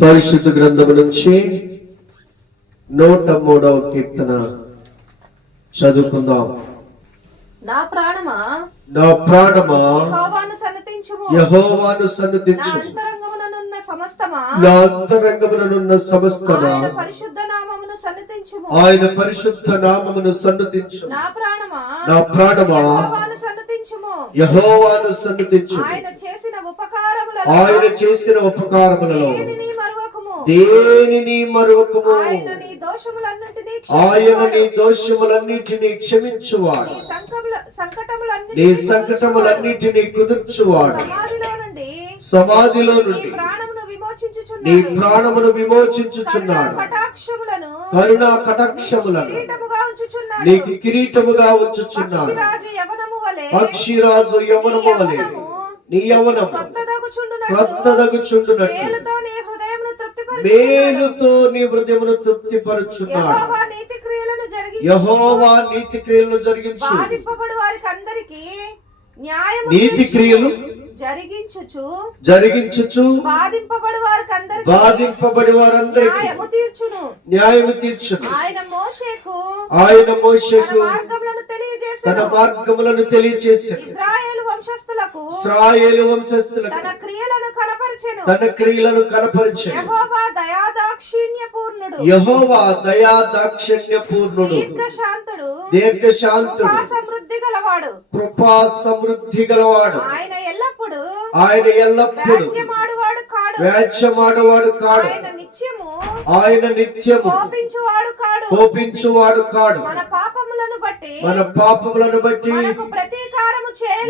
పరిశుద్ధ గ్రంథము నుంచి 103వ కీర్తన చదువుకుందాం. నా ప్రాణమా యెహోవాను సన్నతించుము. నా అంతరంగముననున్న సమస్తమా ఆయన పరిశుద్ధ నామమును సన్నతించుము. నా ప్రాణమా యెహోవాను సన్నతించుము. ఆయన చేసిన ఉపకారములలో దేనిని మరువకుము. ఆయన నీ దోషములన్నిటినీ క్షమించువాడు, నీ సంకటములన్నిటినీ కుదుర్చువాడు. సమాధిలో నుండి నీ ప్రాణమును విమోచించుచున్నాడు. కరుణా కటాక్షములను నీకు కిరీటముగా ఉంచుచున్నాడు. పక్షిరాజు యవనము వలె నీ యవనము క్రొత్తదగుచుండునట్లు మేలుతో నీ హృదయమును తృప్తిపరుచున్నాడు. యెహోవా నీతి క్రియలను జరిగించు. నీతి క్రియలు జరిగించుచు బాధింపబడి వారందరికీ న్యాయము తీర్చును. ఆయన మోషేకు తన మార్గములను తెలియజేసెను. ఇశ్రాయేలు వంశస్థులకు తన క్రియలను కనపరిచెను. యెహోవా దయాదాక్షిణ్య పూర్ణుడు, దీర్ఘశాంతుడు, కృపా సమృద్ధి గలవాడు. ఆయన ఎల్లప్పుడు వ్యాజ్యమాడువాడు కాడు. ఆయన నిత్యము కోపించువాడు కాడు. మన పాపములను బట్టి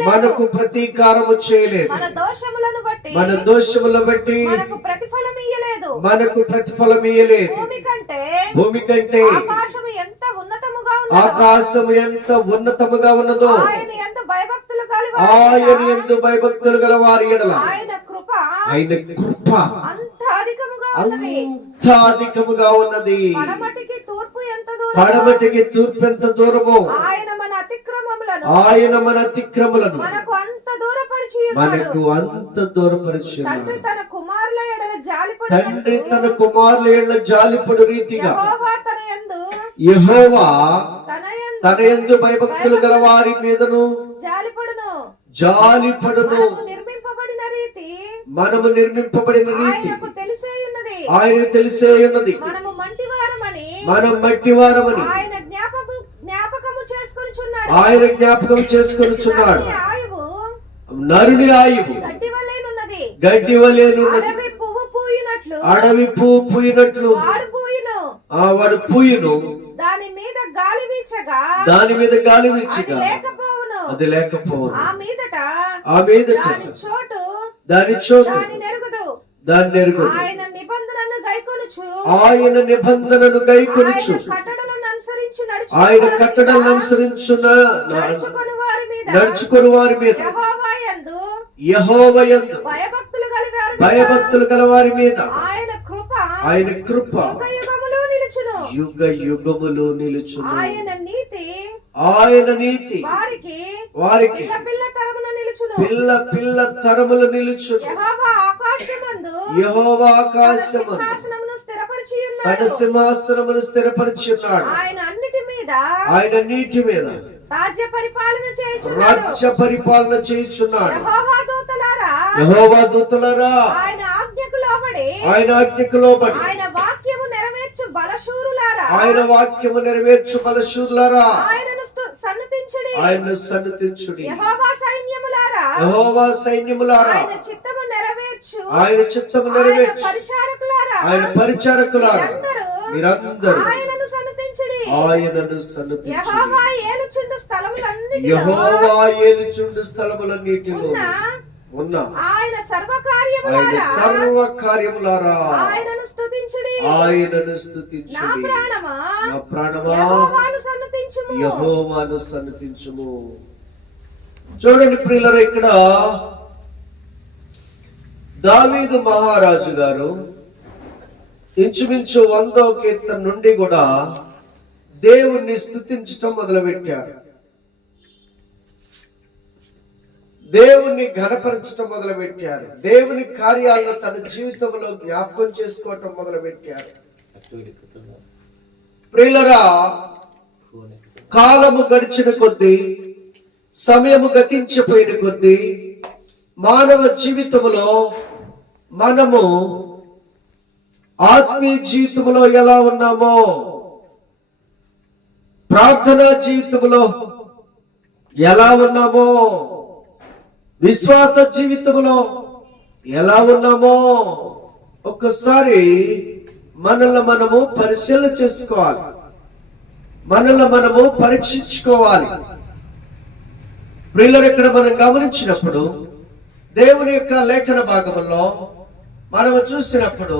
మనకు ప్రతీకారము చేయలేదు. మన దోషములను బట్టి మనకు ప్రతిఫలం ఇయ్యలేదు. భూమి కంటే ఆకాశము ఎంత ఉన్నతముగా ఉన్నదో ఆయన యందు భయభక్తులు గల వారి ఎడల ఆయన కృప అంత అధికముగా ఉన్నది. పడమటికి తూర్పు ఎంత దూరమో ఆయన మన అతిక్రమలను మనకు అంత దూరపరిచి తండ్రి తన కుమారుల ఎడల జాలిపడు రీతిగా యెహోవా తన యందు భయభక్తులు గల వారి మీదను జాలిపడును. మనము నిర్మింపబడిన రీతి ఆయన తెలిసే ఉన్నది. మనం మట్టివారమని ఆయన జ్ఞాపకం చేసుకొనుచున్నాడు. నరుని ఆయువు గడ్డి వలెనున్నది. అడవి పువ్వు పూయినట్లు వాడు పూయును. దాని మీద గాలి వీచగా అది లేకపోవును. ఆ మీదట దాని చోటు దాన్ని నెరుగుదు. ఆయన నిబంధనను గైకొనుచు ఆయన కట్టడలను అనుసరించు నడుచుకొని వారి మీద యెహోవా యందు భయభక్తులు గల వారి మీద ఆయన కృప యుగ యుగములు నిలుచును. ఆయన నీతి వారికి పిల్ల తరములు నిలుచును. యెహోవా ఆకాశమందు తన సింహాసనమును స్థిరపరిచి ఉన్నాడు. ఆయన నీటి మీద రాజ్య పరిపాలన చేయుచున్నాడు. యెహోవా దూతలారా ఆయన ఆజ్ఞకు లోబడి ఆయన వాక్యము నెరవేర్చు బలశూరులారా ఆయనను సన్నతించుడి. యెహోవా సైన్యములారా ఆయన చిత్తము నెరవేర్చు. ఆయన పరిచారకులారా మీరందరూ ఆయనను సన్నతించుడి. యెహోవా ఏలుచుండు స్థలములన్నిటిలో ఉన్న ఆయన సర్వకార్యములారా ఆయనను స్తుతించుడి. నా ప్రాణమా యెహోవాను సన్నతించుము. చూడండి ప్రియులారా, ఇక్కడ దావీదు మహారాజు గారు ఇంచుమించు 100వ కీర్తన నుండి కూడా దేవుణ్ణి స్తుతించటం మొదలుపెట్టారు. దేవుణ్ణి ఘనపరచడం మొదలు పెట్టారు. దేవుని కార్యాలను తన జీవితంలో జ్ఞాపకం చేసుకోవటం మొదలు పెట్టారు. ప్రియులరా, కాలము గడిచిన కొద్దీ, సమయము గతించిపోయిన కొద్దీ మానవ జీవితంలో మనము ఆత్మీయ జీవితంలో ఎలా ఉన్నామో, ప్రార్థనా జీవితంలో ఎలా ఉన్నామో, విశ్వాస జీవితంలో ఎలా ఉన్నామో ఒక్కసారి మనల్ని మనము పరిశీలన చేసుకోవాలి, మనల్ని మనము పరీక్షించుకోవాలి. ప్రియులను ఇక్కడ మనం గమనించినప్పుడు దేవుని యొక్క లేఖన భాగంలో మనము చూసినప్పుడు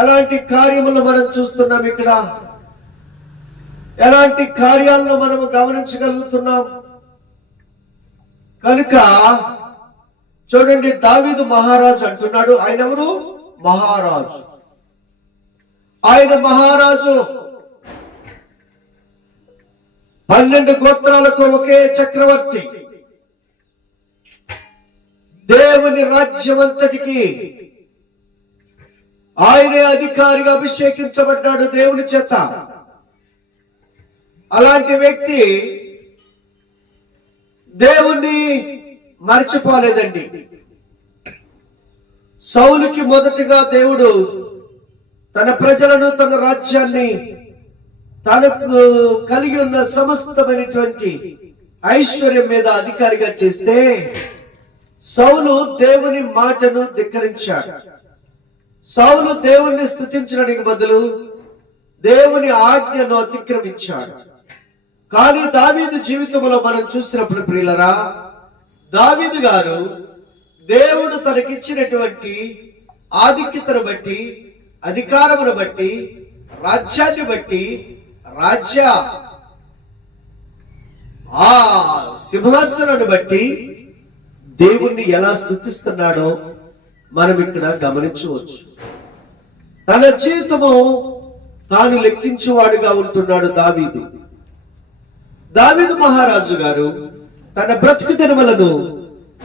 ఎలాంటి కార్యములు మనం చూస్తున్నాం, ఇక్కడ ఎలాంటి కార్యాలను మనము గమనించగలుగుతున్నాం. కనుక చూడండి, దావీదు మహారాజు అంటున్నాడు. ఆయన ఎవరు? మహారాజు. ఆయన మహారాజు. 12 గోత్రాలకు ఒకే చక్రవర్తి. దేవుని రాజ్యమంతటికి ఆయనే అధికారిగా అభిషేకించబడ్డాడు దేవుని చేత. అలాంటి వ్యక్తి దేవుణ్ణి మర్చిపోలేదండి. సౌలుకి మొదటగా దేవుడు తన ప్రజలను, తన రాజ్యాన్ని, తనకు కలిగి ఉన్న సమస్తమైనటువంటి ఐశ్వర్యం మీద అధికారిగా చేస్తే సౌలు దేవుని మాటను ధిక్కరించాడు. సౌలు దేవుణ్ణి స్తుతించడానికి బదులు దేవుని ఆజ్ఞను అతిక్రమించాడు. కానీ దావీదు జీవితంలో మనం చూసినప్పుడు ప్రియులరా, దావీదు గారు దేవుడు తనకిచ్చినటువంటి ఆధిక్యతను బట్టి, అధికారమును బట్టి, రాజ్యాన్ని బట్టి, ఆ సింహాసనాన్ని బట్టి దేవుణ్ణి ఎలా స్తుతిస్తున్నాడో మనం ఇక్కడ గమనించవచ్చు. తన జీవితము తాను లెక్కించువాడుగా ఉంటున్నాడు దావీదు. దావీదు మహారాజు గారు తన బ్రతుకు దినములను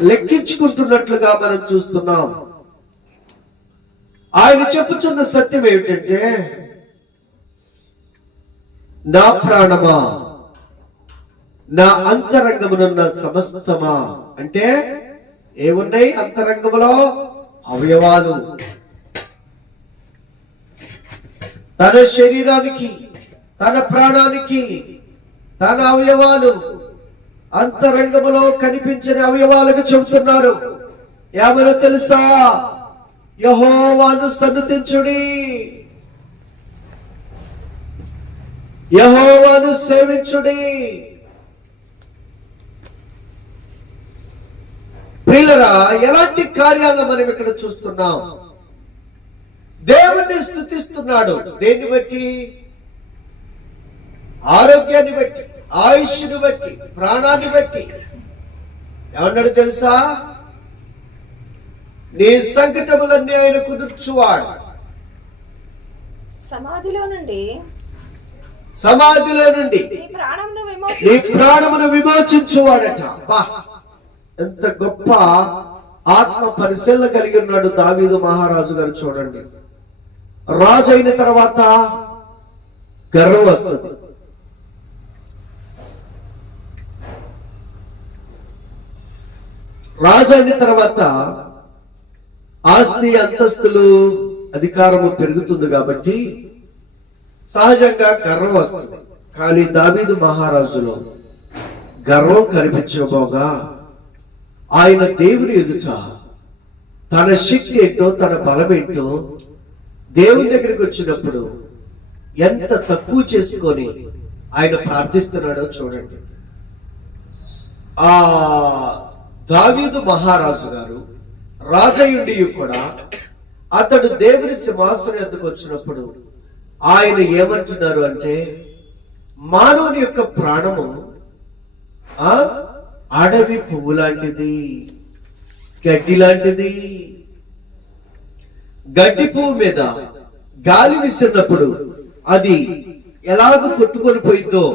లెక్కించుకుంటున్నట్లుగా మనం చూస్తున్నాం. ఆయన చెప్పుచున్న సత్యం ఏమిటంటే, నా ప్రాణమా, నా అంతరంగమునున్న సమస్తమా. అంటే ఏమున్నాయి అంతరంగములో? అవయవాలు. తన శరీరానికి, తన ప్రాణానికి, తన అవయవాలు, అంతరంగములో కనిపించని అవయవాలకు చెబుతున్నారు. ఏమనో తెలుసా? యెహోవాను సన్నుతించుడి, యెహోవాను సేవించుడి. ప్రియులరా, ఎలాంటి కార్యాలను మనం ఇక్కడ చూస్తున్నాం? దేవుణ్ణి స్తుతిస్తున్నాడు. దేన్ని బట్టి? ఆరోగ్యాన్ని బట్టి, ఆయుష్ను బట్టి, ప్రాణాన్ని బట్టి. ఏమన్నాడు తెలుసా? నీ సంకటములన్నీ ఆయన కుదుర్చువాడు. సమాధిలో నుండి నీ ప్రాణమును విమోచించువాడట. బా, ఎంత గొప్ప ఆత్మ పరిశీలన కలిగి ఉన్నాడు దావీదు మహారాజు గారు. చూడండి, రాజు అయిన తర్వాత గర్వం వస్తుంది. రాజు అయిన తర్వాత ఆస్తి, అంతస్తులు, అధికారము పెరుగుతుంది కాబట్టి సహజంగా గర్వం వస్తుంది. కానీ దావీదు మహారాజులో గర్వం కనిపించబోగా ఆయన దేవుని ఎదుట తన శక్తి ఏంటో, తన బలం ఏంటో దేవుని దగ్గరికి వచ్చినప్పుడు ఎంత తక్కువ చేసుకొని ఆయన ప్రార్థిస్తున్నాడో చూడండి. ఆ దావీదు మహారాజు గారు రాజయుండి కూడా అతడు దేవుని సింహాసనం ఎద్దుకు వచ్చినప్పుడు ఆయన ఏమంటున్నారు అంటే, మానవుని యొక్క ప్రాణము అడవి పువ్వు లాంటిది, గడ్డి లాంటిది. గడ్డి పువ్వు మీద గాలి విసిరినప్పుడు అది ఎలాగ కొట్టుకొని పోయిందో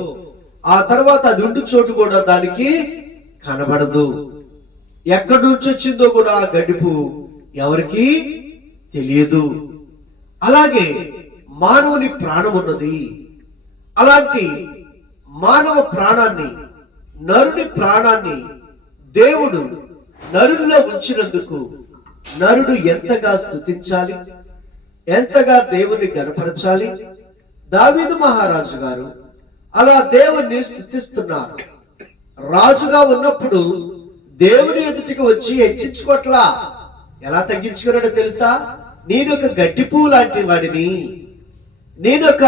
ఆ తర్వాత అది ఉండు చోటు కూడా దానికి కనబడదు. ఎక్కడి నుంచి వచ్చిందో కూడా ఆ గడ్డిపు ఎవరికి తెలియదు. అలాగే మానవుని ప్రాణం ఉన్నది. అలాంటి మానవ ప్రాణాన్ని, నరుని ప్రాణాన్ని దేవుడు నరుల్లో ఉంచినందుకు నరుడు ఎంతగా స్తుతించాలి, ఎంతగా దేవుని గణపరచాలి. దావీదు మహారాజు గారు అలా దేవుణ్ణి స్తుతిస్తున్నారు. రాజుగా ఉన్నప్పుడు దేవుని ఎదుటికి వచ్చి హెచ్చించుకోట్లా. ఎలా తగ్గించుకున్నాడో తెలుసా? నేనొక గడ్డి పువ్వు లాంటి వాడిని, నేనొక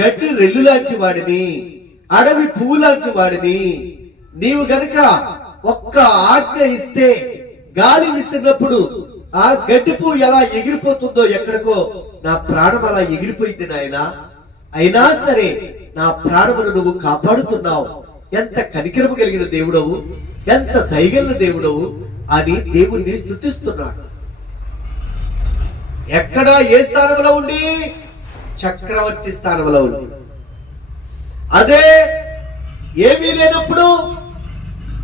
గడ్డి రెల్లు లాంటి వాడిని, అడవి పువ్వు లాంటి వాడిని. నీవు గనక ఒక్క ఆజ్ఞ ఇస్తే గాలి విసిరినప్పుడు ఆ గడ్డి పువ్వు ఎలా ఎగిరిపోతుందో ఎక్కడికో, నా ప్రాణం అలా ఎగిరిపోయింది నాయనా. అయినా సరే నా ప్రాణమును నువ్వు కాపాడుతున్నావు. ఎంత కనికరము కలిగిన దేవుడవు, ఎంత దయగలిగిన దేవుడవు అని దేవుణ్ణి స్తుతిస్తున్నాడు. ఎక్కడ ఏ స్థానంలో ఉండి? చక్రవర్తి స్థానంలో ఉండి. అదే ఏమీ లేనప్పుడు,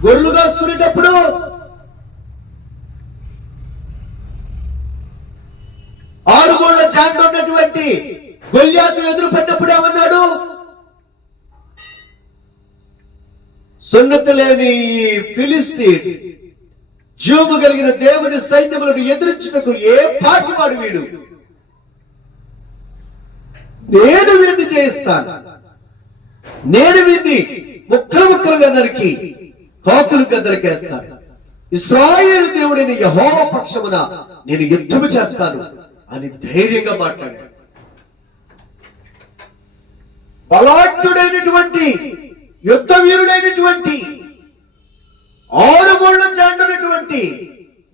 గొర్రెలు కాసుకునేటప్పుడు ఆరుగోళ్ల జాండ ఉన్నటువంటి గొల్యాతు ఎదురు పడినప్పుడు ఏమన్నాడు? సున్నతి లేని ఫిలిస్తీన్ జీవము కలిగిన దేవుని సైన్యములను ఎదురించుటకు ఏ పాటివాడు వీడు? నేను వీడిని చేయిస్తాను, నేను వీడిని ముక్కలు ముక్కలుగా నరికి కాకులు గద్దరికేస్తాను. ఇశ్రాయేలు దేవుడిని యెహోవా పక్షమున నేను యుద్ధము చేస్తాను అని ధైర్యంగా మాట్లాడాడు. బలాఢ్యుడైనటువంటి యుద్ధ వీరుడైనటువంటి ఆరుగోళ్ల జాండనటువంటి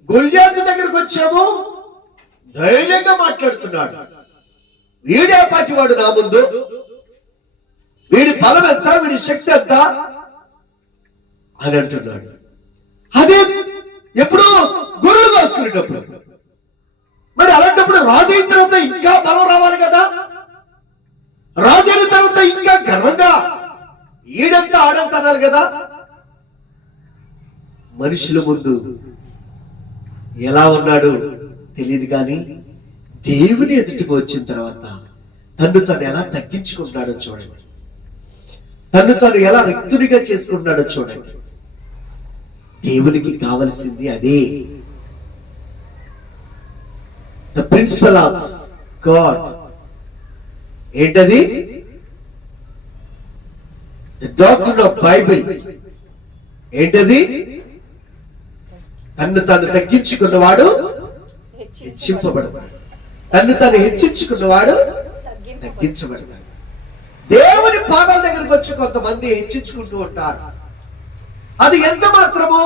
గొల్యాతు దగ్గరకు వచ్చాము, ధైర్యంగా మాట్లాడుతున్నాడు. వీడే పాటివాడు నా ముందు? వీడి బలం ఎంత, వీడి శక్తి ఎంత అని అంటున్నాడు. అదే ఎప్పుడు గురువు కాసుకునేటప్పుడు. మరి అలాంటప్పుడు రాజు అయిన తర్వాత ఇంకా బలం రావాలి కదా. రాజు అయిన తర్వాత ఇంకా గర్వంగా ఈడంతా ఆడంతా అనాలి కదా. మనుషుల ముందు ఎలా ఉన్నాడు తెలియదు కానీ దేవుని ఎదుటికి వచ్చిన తర్వాత తన్ను తను ఎలా తగ్గించుకుంటున్నాడో చూడండి. తన్ను తను ఎలా రిక్తునిగా చేసుకుంటున్నాడో చూడండి. దేవునికి కావలసింది అదే. ద ప్రిన్సిపల్ ఆఫ్ గాడ్ ఏంటది? ద డాక్టర్ ఆఫ్ బైబిల్ ఏంటది? తన్ను తాను తగ్గించుకున్నవాడు హెచ్చింపబడతాడు, తన్ను తాను హెచ్చించుకున్నవాడు తగ్గించబడతాడు. దేవుని పాదాల దగ్గరికి వచ్చి కొంతమంది హెచ్చించుకుంటూ ఉంటారు. అది ఎంత మాత్రమో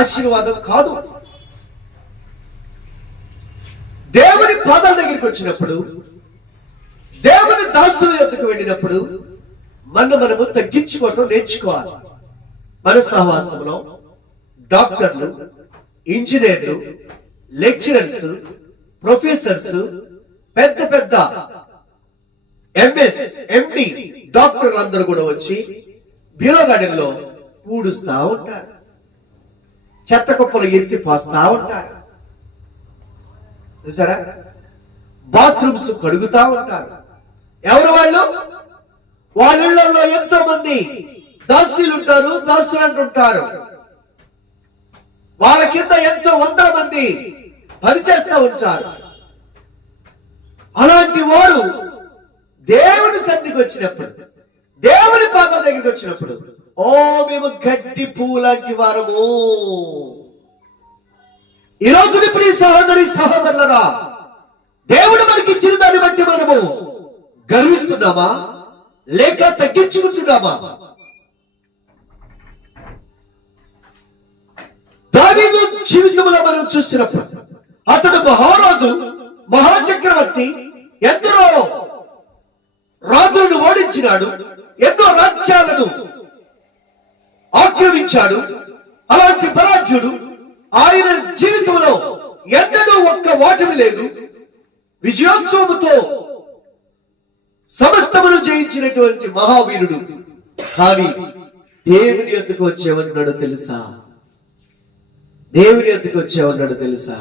ఆశీర్వాదం కాదు. దేవుని పాదాల దగ్గరికి వచ్చినప్పుడు, దేవుని దాసుల యొద్దకు వెళ్ళినప్పుడు మనము తగ్గించుకోవటం నేర్చుకోవాలి. మన సహవాసంలో డాక్టర్లు, ఇంజనీర్లు, లెక్చరర్స్, ప్రొఫెసర్స్, పెద్ద పెద్ద ఎంఎస్, ఎండి డాక్టర్లు అందరూ కూడా వచ్చి బిరోగాడిలో ఊడుస్తా ఉంటారు, చెత్త కుప్పలు ఎత్తి పోస్తా ఉంటారు. చూసారా? బాత్రూమ్స్ కడుగుతా ఉంటారు. ఎవరు వాళ్ళు? వాళ్ళలో ఎంతో మంది దాసులు ఉంటారు, దాసులు అంటుంటారు. వాళ్ళ కింద ఎంతో 100 మంది పనిచేస్తూ ఉంటారు. అలాంటి వారు దేవుని సన్నిధికి వచ్చినప్పుడు, దేవుని పాదాల దగ్గరికి వచ్చినప్పుడు, ఓ మేము గడ్డి పువ్వు లాంటి వారము. ఈ రోజు ప్రియ సహోదరి సహోదరులరా, దేవుడు మనకి ఇచ్చిన దాన్ని బట్టి మనము గర్విస్తున్నామా లేక తగ్గించుకుంటున్నామా? దావీదు జీవితంలో మనం చూసినప్పుడు అతడు మహారాజు, మహాచక్రవర్తి, ఎందరో రాజులను ఓడించినాడు, ఎన్నో రాజ్యాలను ఆక్రమించాడు. అలాంటి బలాఢ్యుడు. ఆయన జీవితంలో ఎన్నడూ ఒక్క ఓటమి లేదు. విజయోత్సవముతో సమస్తమును జయించినటువంటి మహావీరుడు. కానీ దేవుని యొద్దకు వచ్చేవన్నాడో తెలుసా? దేవుని ఎద్దుకు వచ్చే ఉన్నాడు తెలుసా?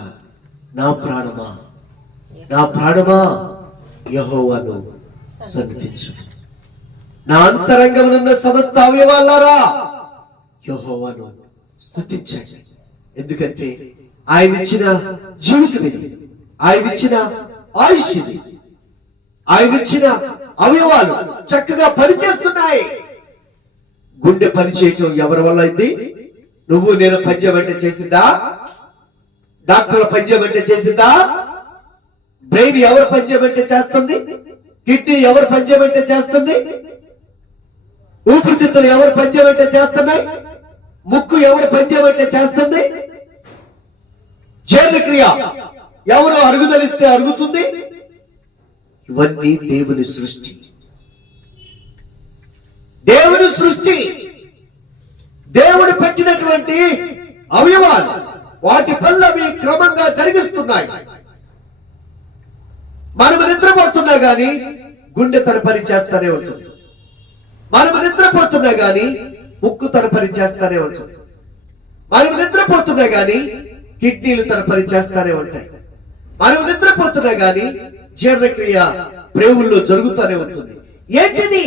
నా ప్రాణమా, నా ప్రాణమా యెహోవాను సన్నిధించు. నా అంతరంగమునున్న సమస్త అవయవాలారా యెహోవాను స్తుతించండి. ఎందుకంటే ఆయన ఇచ్చిన జీవితం ఇది, ఆయన ఇచ్చిన ఆయుష్ ఇది, ఆయన ఇచ్చిన అవయవాలు చక్కగా పనిచేస్తున్నాయి. గుండె పనిచేయటం ఎవరి వల్ల అయింది? నువ్వు నేను పనిచేయమంటే చేసిందా? డాక్టర్ల పనిచేయమంటే చేసిందా? బ్రెయిన్ ఎవరు పనిచేయమంటే చేస్తుంది? కిడ్నీ ఎవరు పనిచేయమంటే చేస్తుంది? ఊపిరితిత్తులు ఎవరు పనిచేయమంటే చేస్తున్నాయి? ముక్కు ఎవరు పనిచేయమంటే చేస్తుంది? జీర్ణక్రియ ఎవరు అరుగుదలిస్తే అరుగుతుంది? ఇవన్నీ దేవుని సృష్టి, దేవుని సృష్టి. దేవుడు పెట్టినటువంటి అవయవాలు వాటి పనులు అవి క్రమంగా జరిగిస్తున్నాయి. మనము నిద్రపోతున్నా గాని గుండె తన పని చేస్తానే ఉంటుంది. మనము నిద్రపోతున్నా గాని ముక్కు తన పని చేస్తానే ఉంటుంది. మనం నిద్రపోతున్నా గాని కిడ్నీలు తన పని చేస్తానే ఉంటాయి. మనం నిద్రపోతున్నా గాని జీర్ణక్రియ ప్రేవుల్లో జరుగుతూనే ఉంటుంది. ఏంటిది?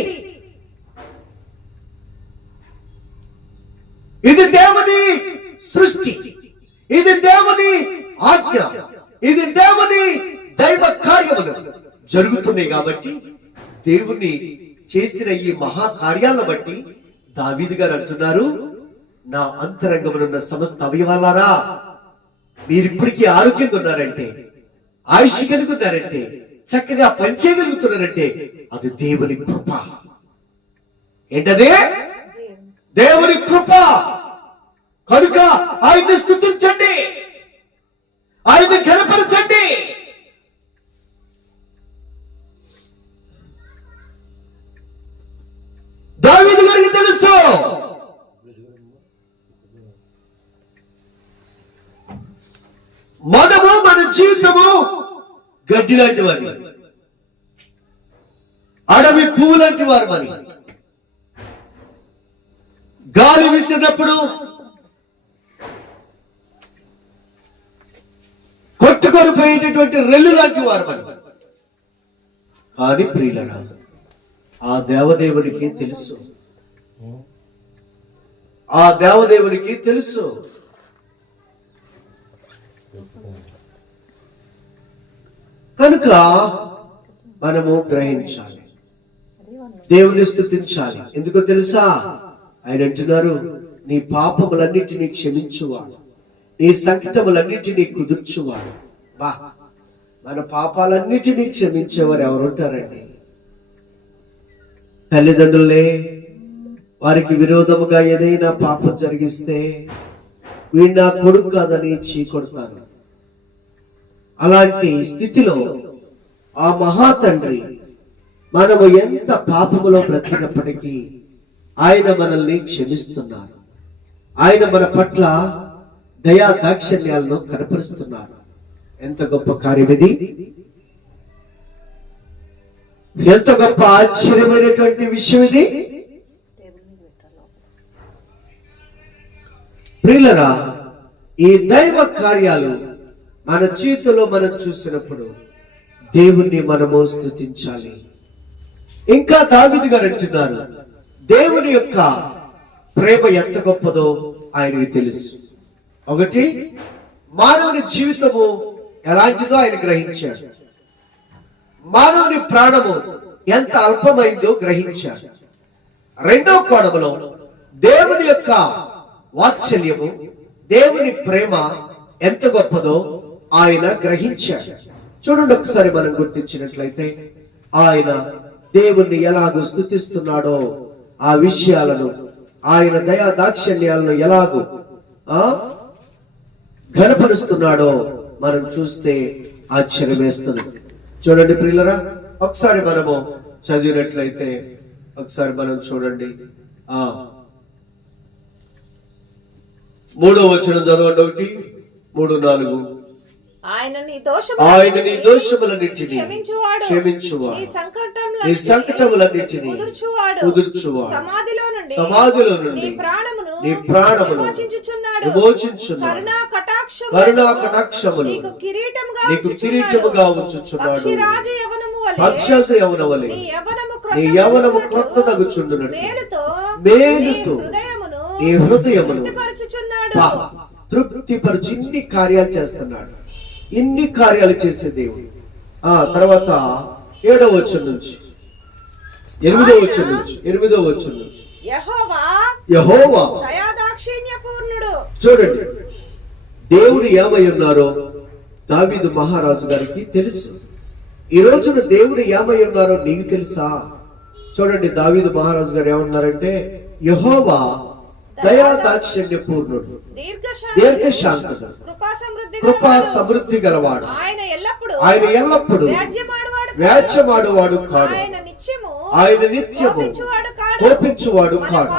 ఇది దేవుని సృష్టి, ఇది దేవుని ఆజ్ఞ, ఇది దేవుని దైవ కార్యములు జరుగుతున్నాయి. కాబట్టి దేవుని చేసిన ఈ మహాకార్యాలను బట్టి దావీదు గారు అంటున్నారు, నా అంతరంగమునున్న సమస్త అవయవాలారా మీరు ఇప్పటికీ ఆరోగ్యంగా ఉన్నారంటే, ఆయుష్ కలిగి ఉన్నారంటే, చక్కగా పనిచేయగలుగుతున్నారంటే అది దేవుని కృప. ఏంటదే? దేవుని కృప. కనుక ఆయన్ని స్తుతించండి, ఆయన్ని ఘనపరచండి. దావీదు గారికి తెలుసు మనము మన జీవితము గడ్డి లాంటి వారి, అడవి పువ్వు లాంటి వారు. మరి గాలి విసిరినప్పుడు కొట్టుకొని పోయేటటువంటి రెల్లు లాంటి వారు. మరి కానీ ప్రియులరా, ఆ దేవదేవునికి తెలుసు, ఆ దేవదేవునికి తెలుసు కనుక మనము గ్రహించాలి, దేవుని స్తుతించాలి. ఎందుకో తెలుసా? ఆయన అంటున్నారు, నీ పాపములన్నిటినీ క్షమించువాడు, నీ సంకటములన్నిటినీ కుదుర్చువాడు. బా, మన పాపాలన్నిటినీ క్షమించేవారు ఎవరుంటారండి? తల్లిదండ్రులే వారికి విరోధముగా ఏదైనా పాపం జరిగిస్తే వీడు నా కొడుకు కాదని చీకొడతారు. అలాంటి స్థితిలో ఆ మహాతండ్రి మనము ఎంత పాపములో బ్రతికినప్పటికీ ఆయన మనల్ని క్షమిస్తున్నారు. ఆయన మన పట్ల దయా దాక్షిణ్యాలను కనపరుస్తున్నారు. ఎంత గొప్ప కార్యం ఇది! ఎంత గొప్ప ఆశ్చర్యమైనటువంటి విషయం ఇది! ప్రియులరా, ఈ దైవ కార్యాలు మన జీవితంలో మనం చూసినప్పుడు దేవుణ్ణి మనము స్తుతించాలి. ఇంకా దావీదు గారు అంటున్నారు, దేవుని యొక్క ప్రేమ ఎంత గొప్పదో ఆయనకి తెలుసు. ఒకటి, మానవుని జీవితము ఎలాంటిదో ఆయన గ్రహించాడు. మానవుని ప్రాణము ఎంత అల్పమైందో గ్రహించాడు. రెండవ కోణములో దేవుని యొక్క వాత్సల్యము, దేవుని ప్రేమ ఎంత గొప్పదో ఆయన గ్రహించాడు. చూడండి ఒకసారి మనం గుర్తించినట్లయితే, ఆయన దేవుణ్ణి ఎలాగో స్తుతిస్తున్నాడో ఆ విషయాలను, ఆయన దయా దాక్షిణ్యాలను ఎలాగో ఘనపరుస్తున్నాడో మనం చూస్తే ఆశ్చర్యం వేస్తుంది. చూడండి ప్రియులరా, ఒకసారి మనము చదివినట్లయితే ఒకసారి మనం చూడండి. 3వ వచనం చదవండి. 1, 3, 4. ఆయన నీ దోషములన్నిటినీ క్షమించువాడు, నీ సంకటములన్నిటినీ కుదుర్చువాడు, సమాధిలో నుండి సమాధిలో నుండి నీ ప్రాణమును నీ ప్రాణమును విమోచించుచున్నాడు. కరుణా కటాక్షములు నీకు కిరీటముగా ఉంచుచున్నాడు. పక్షిరాజు యవ్వనము వలె నీ యవ్వనము క్రొత్తదగుచుండునట్టు మేలుతో నీ హృదయమును తృప్తిపరచు. ఇన్ని కార్యాలు చేస్తున్నాడు. ఇన్ని కార్యాలు చేసే దేవుడు. తర్వాత 7వ వచనం నుంచి 8వ వచనం నుంచి యెహోవా చూడండి, దేవుడు ఏమై ఉన్నారో దావీదు మహారాజు గారికి తెలుసు. ఈ రోజున దేవుడు ఏమై ఉన్నారో నీకు తెలుసా? చూడండి, దావీదు మహారాజు గారు ఏమన్నారంటే, యెహోవా దయా దాక్షిణ్య పూర్ణుడు, దీర్ఘశాంతుడు, కృపా సమృద్ధి గలవాడు, ఆయన ఎల్లప్పుడూ వ్యాజ్యమాడువాడు కాడు, ఆయన నిత్యము కోపించువాడు కాడు.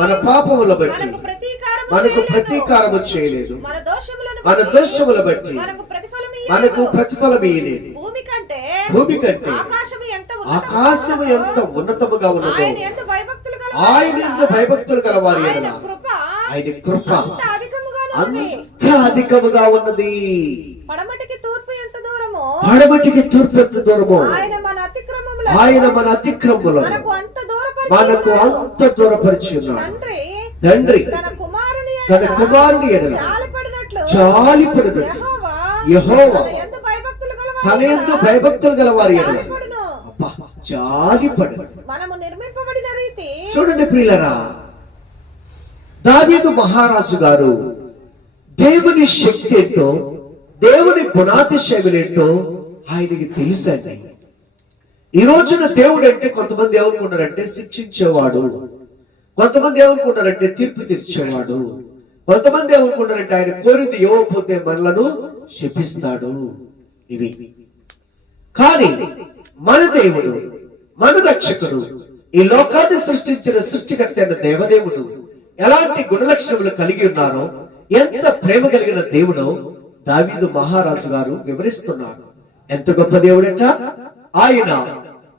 మన పాపముల బట్టి మనకు ప్రతీకారము చేయలేదు, మన దోషముల బట్టి మనకు ప్రతిఫలం ఇయ్యలేదు. భూమి కంటే ఆకాశము ఎంత ఉన్నతముగా ఉన్నదో ఆయన యందు భయభక్తులు గలవారి ఎడల ఆయన కృప అంత అధికముగా ఉన్నది. పడమటికి తూర్పు ఎంత దూరమో ఆయన మన అతిక్రమములను మనకు అంత దూరపరిచి ఉన్నాడు. తండ్రి తన కుమారుని ఎడల జాలిపడును. యెహోవా తన యందు భయభక్తులు గలవారి ఎడల జాలిపడును. చూడండి ప్రియులరా, దావీదు మహారాజు గారు దేవుని శక్తి ఏంటో, దేవుని గుణాతిశయములేంటో ఆయనకి తెలుసండి. ఈ రోజున దేవుడు అంటే కొంతమంది ఏమనుకున్నారంటే శిక్షించేవాడు, కొంతమంది ఏమనుకున్నారంటే తీర్పు తీర్చేవాడు, కొంతమంది ఏమనుకున్నారంటే ఆయన కోరింది ఇవ్వకపోతే మనలను శపిస్తాడు. ఇవి కానీ మన దేవుడు, మన రక్షకుడు, ఈ లోకాన్ని సృష్టించిన సృష్టికర్త అయిన దేవదేవుడు ఎలాంటి గుణలక్షణములు కలిగి ఉన్నారో, ఎంత ప్రేమ కలిగిన దేవుడో దావీదు మహారాజు గారు వివరిస్తున్నారు. ఎంత గొప్ప దేవుడట ఆయన!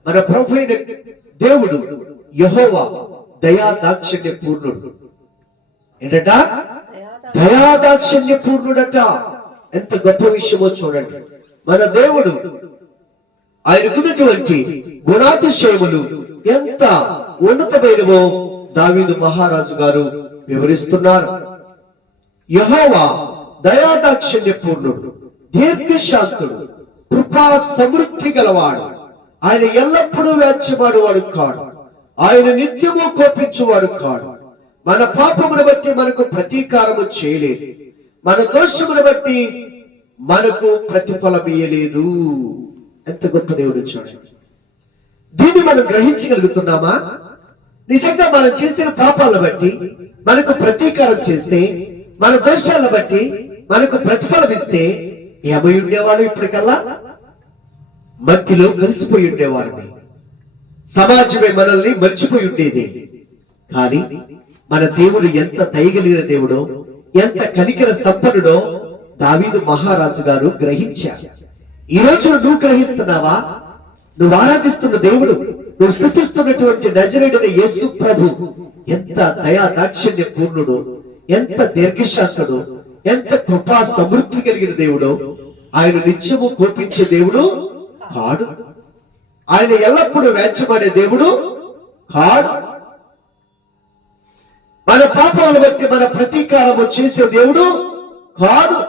మన ప్రభు అయిన దేవుడు యెహోవా దయా దాక్షిణ్య పూర్ణుడు. ఏంటట? దయా దాక్షిణ్య పూర్ణుడట. ఎంత గొప్ప విషయమో చూడండి. మన దేవుడు ఆయనకున్నటువంటి గుణాతిశయములు ఎంత ఉన్నతమైనవో దావీదు మహారాజు గారు వివరిస్తున్నారు. యెహోవా దయాదాక్షిణ్య పూర్ణుడు, దీర్ఘశాంతుడు, కృపా సమృద్ధి గలవాడు, ఆయన ఎల్లప్పుడూ వ్యాజ్యమాడువాడు కాడు, ఆయన నిత్యము కోపించువాడు కాడు. మన పాపమును బట్టి మనకు ప్రతీకారము చేయలేదు, మన దోషమును బట్టి మనకు ప్రతిఫలం ఇయ్యలేదు. ఎంత గొప్ప దేవుడు చూడండి. దీన్ని మనం గ్రహించగలుగుతున్నామా? నిజంగా మనం చేసిన పాపాలను బట్టి మనకు ప్రతీకారం చేస్తే, మన దోషాలను బట్టి మనకు ప్రతిఫలం ఇస్తే ఏమై ఉండేవాడు? ఇప్పటికల్లా మట్టిలో కలిసిపోయి ఉండేవారిని, సమాజమే మనల్ని మర్చిపోయి ఉండేది. కానీ మన దేవుడు ఎంత దయగలిగిన దేవుడో, ఎంత కనికర సంపన్నుడో దావీదు మహారాజు గారు గ్రహించారు. ఈ రోజు నువ్వు గ్రహిస్తున్నావా? నువ్వు ఆరాధిస్తున్న దేవుడు, నువ్వు స్తుతిస్తున్నటువంటి నజరేయుడైన యేసు ప్రభు ఎంత దయా దాక్షిణ్య పూర్ణుడు, ఎంత దీర్ఘశాంతుడు, ఎంత కృపా సమృద్ధి కలిగిన దేవుడో. ఆయన నిత్యము కోపించే దేవుడు కాడు, ఆయన ఎల్లప్పుడూ వ్యాజ్యమాడే దేవుడు కాడు. మన పాపాలను బట్టి మన ప్రతీకారము చేసే దేవుడు కాదు,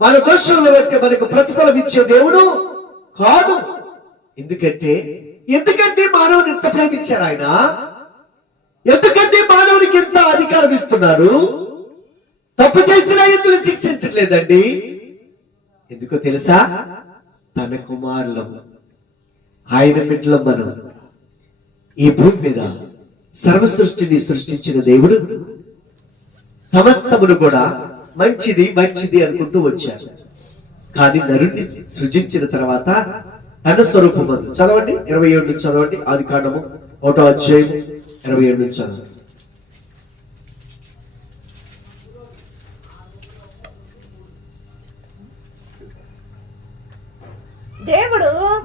మన దోషాలను బట్టి మనకు ప్రతిఫలం ఇచ్చే దేవుడు కాదు. ఎందుకంటే మానవుని ఎంత ప్రేమించారు ఆయన? ఎందుకంటే మానవునికి ఎంత అధికారం ఇస్తున్నారు? తప్పు చేసినా ఎందుకు శిక్షించట్లేదండి? ఎందుకో తెలుసా? తన కుమారులం, ఆయన బిడ్డలం మనం. ఈ భూమి మీద సర్వ సృష్టిని సృష్టించిన దేవుడు సమస్తమును కూడా మంచిది మంచిది అనుకుంటూ వచ్చారు. కానీ నరుణ్ణి సృజించిన తర్వాత తన స్వరూపమందు, చదవండి 27 నుంచి చదవండి, ఆది కాండము 1వ అధ్యాయం 27 నుంచి చదవండి.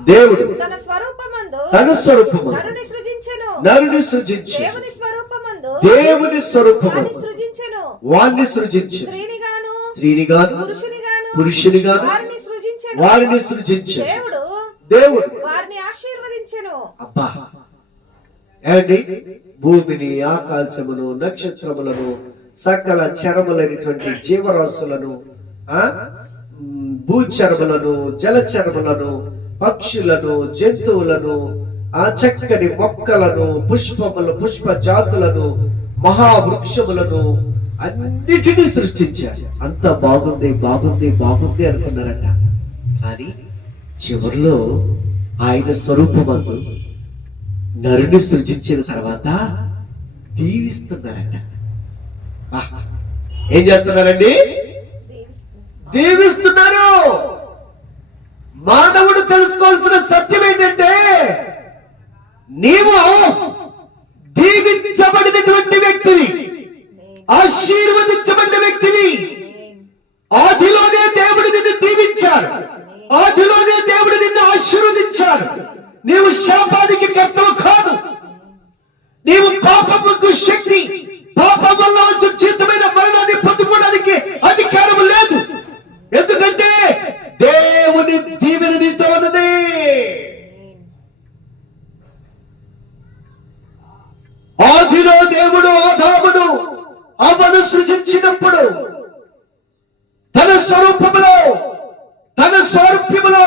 దేవుడు తన స్వరూపమందు నరుని సృజించి దేవుని స్వరూపము వారిని సృజించెను. వారిని సృజించు, స్త్రీని గాను పురుషుని గాను వారిని సృజించు. దేవుడు వారిని ఆశీర్వదించెను. అబ్బా, ఏమండి, భూమిని, ఆకాశమును, నక్షత్రములను, సకల చరములైనటువంటి జీవరాశులను, భూచరములను, జలచరములను, పక్షులను, జంతువులను, ఆ చక్కని మొక్కలను, పుష్పములు, పుష్ప జాతులను, మహావృక్షములను అన్నిటినీ సృష్టించాడు. అంత బాగుంది బాగుంది బాగుంది అనుకున్నారట. కానీ చివరిలో ఆయన స్వరూపమందు నరుని సృజించిన తర్వాత దీవిస్తున్నారట. ఏం చేస్తున్నారండి? దీవిస్తున్నారు. మానవుడు తెలుసుకోవాల్సిన సత్యం ఏంటంటే, నీవు దీవించబడినటువంటి వ్యక్తివి, ఆశీర్వదించబడిన వ్యక్తివి. ఆదిలోనే దేవుడు నిన్ను దీవించారు, ఆదిలోనే దేవుడు నిన్ను ఆశీర్వదించారు. నీవు శాపానికి కర్తవు కాదు. నీవు పాపముకు శక్తి, పాపం వల్ల వచ్చే ఉచితమైన మరణాన్ని పొందుకోవడానికి అధికారం లేదు. ఎందుకంటే దేవుని దీవెన నీతో ఉన్నది. ఆదిలో దేవుడు ఆదామును అవ్వను సృజించినప్పుడు తన స్వరూపములో, తన స్వరూపములో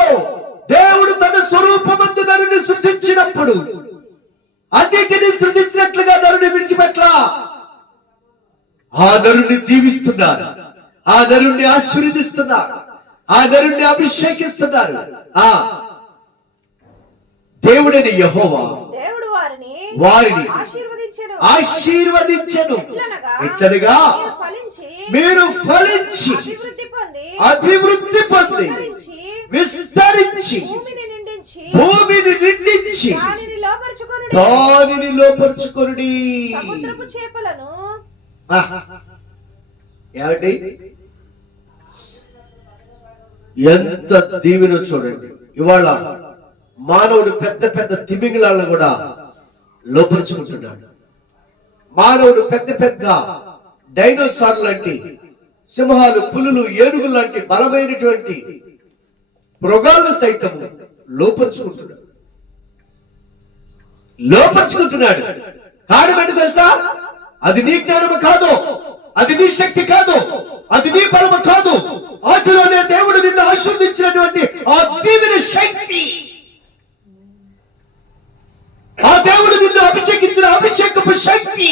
దేవుడు తన స్వరూపమందు నరుని సృజించినప్పుడు అన్నిటినీ సృజించినట్లుగా నరుని విడిచిపెట్ల. ఆ నరుని దీవిస్తున్నారు, ఆ నరుణ్ణి ఆశీర్వదిస్తున్నారు, ఆ నరుణ్ణి అభిషేకిస్తున్నారు. ఆ దేవుడని యెహోవా వారిని ఆశీర్వదించెను. ఇట్లనగా మీరు ఫలించి అభివృద్ధి పొంది విస్తరించి భూమిని నిండించి దానిని లోపరుచుకొనుడి. సముద్రపు చేపలను ఏమండి, ఎంత దీవెన చూడండి. ఇవాళ మానవుడు పెద్ద పెద్ద తిమింగలాలను కూడా లోపరుచుకుంటున్నాడు. మానవుడు పెద్ద పెద్ద డైనోసార్ లాంటి, సింహాలు, పులులు, ఏనుగులు లాంటి బలమైనటువంటి మృగాలు సైతం లోపరుచుకుంటున్నాడు. కారణం ఏంటి తెలుసా? అది నీ జ్ఞానము కాదు, అది నీ శక్తి కాదు, అది నీ బలము కాదు. ఆదిలోనే దేవుడు నిన్ను ఆశీర్వదించినటువంటి ఆ దీవెన శక్తి, ఆ దేవుడు నిన్ను అభిషేకించిన అభిషేకపు శక్తి.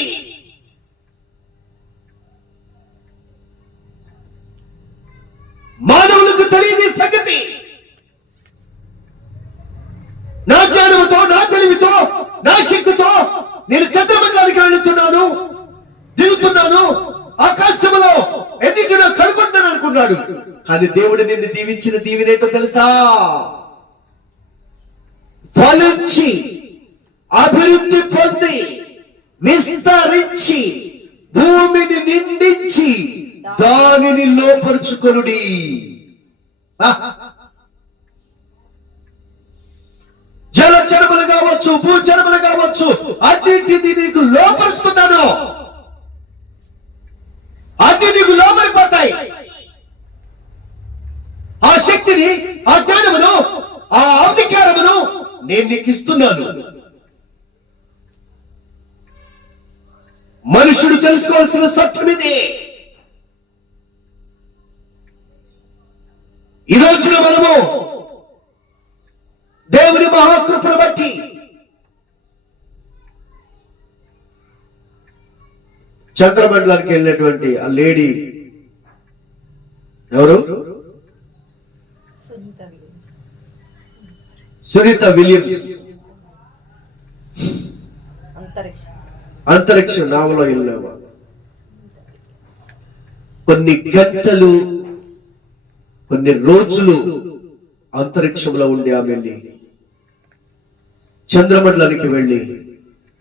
మానవులకు తెలియదు ఈ సంగతి. నా జ్ఞానముతో, నా తెలివితో, నా శక్తితో నేను చంద్రమండలానికి వెళుతున్నాను, దిగుతున్నాను, ఆకాశంలో ఎన్నిటినో కనుగొంటాను అనుకున్నాడు. కానీ దేవుడు నిన్ను దీవించిన దీవెనేంటో తెలుసా? ఫలించి అభివృద్ధి పొంది విస్తరించి భూమిని నిండించి దానిని లోపరుచుకొనుడి. జలచరములు కావచ్చు, భూచరములు కావచ్చు, అన్నింటినీ నీకు లోపరుస్తున్నాను. అన్ని నీకు లోపలిపోతాయి. ఆ శక్తిని, ఆ జ్ఞానమును, ఆ అధికారమును నేను నీకు ఇస్తున్నాను. మనుషుడు తెలుసుకోవాల్సిన సత్యం ఇది. ఈ రోజున మనము దేవుని మహాకృపను బట్టి చంద్రమండలానికి వెళ్ళినటువంటి ఆ లేడీ ఎవరు? సునీత విలియమ్స్. అంతరిక్ష నావలో వెళ్ళావా? కొన్ని గంటలు, కొన్ని రోజులు అంతరిక్షంలో ఉండి ఆమె వెళ్ళి చంద్రమండలానికి వెళ్ళి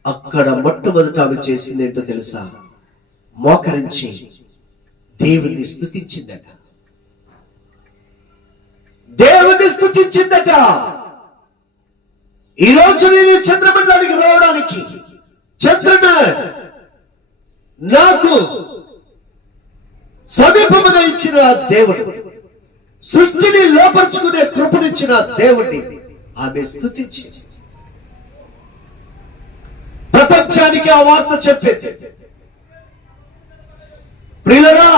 అక్కడ మొట్టమొదట ఆమె చేసింది ఏంటో తెలుసా? మోకరించి దేవుణ్ణి స్తుతించిందట. దేవుణ్ణి స్తుతించిందట. ఈ రోజు నేను చంద్రమండలానికి రావడానికి, చంద్రుడు నాకు సమీపముగా ఇచ్చిన దేవుడు, సృష్టిని లోపరుచుకునే కృపనిచ్చిన దేవుణ్ణి ఆమె స్తుతించింది. ప్రపంచానికి ఆ వార్త చెప్పేది. ప్రియులరా,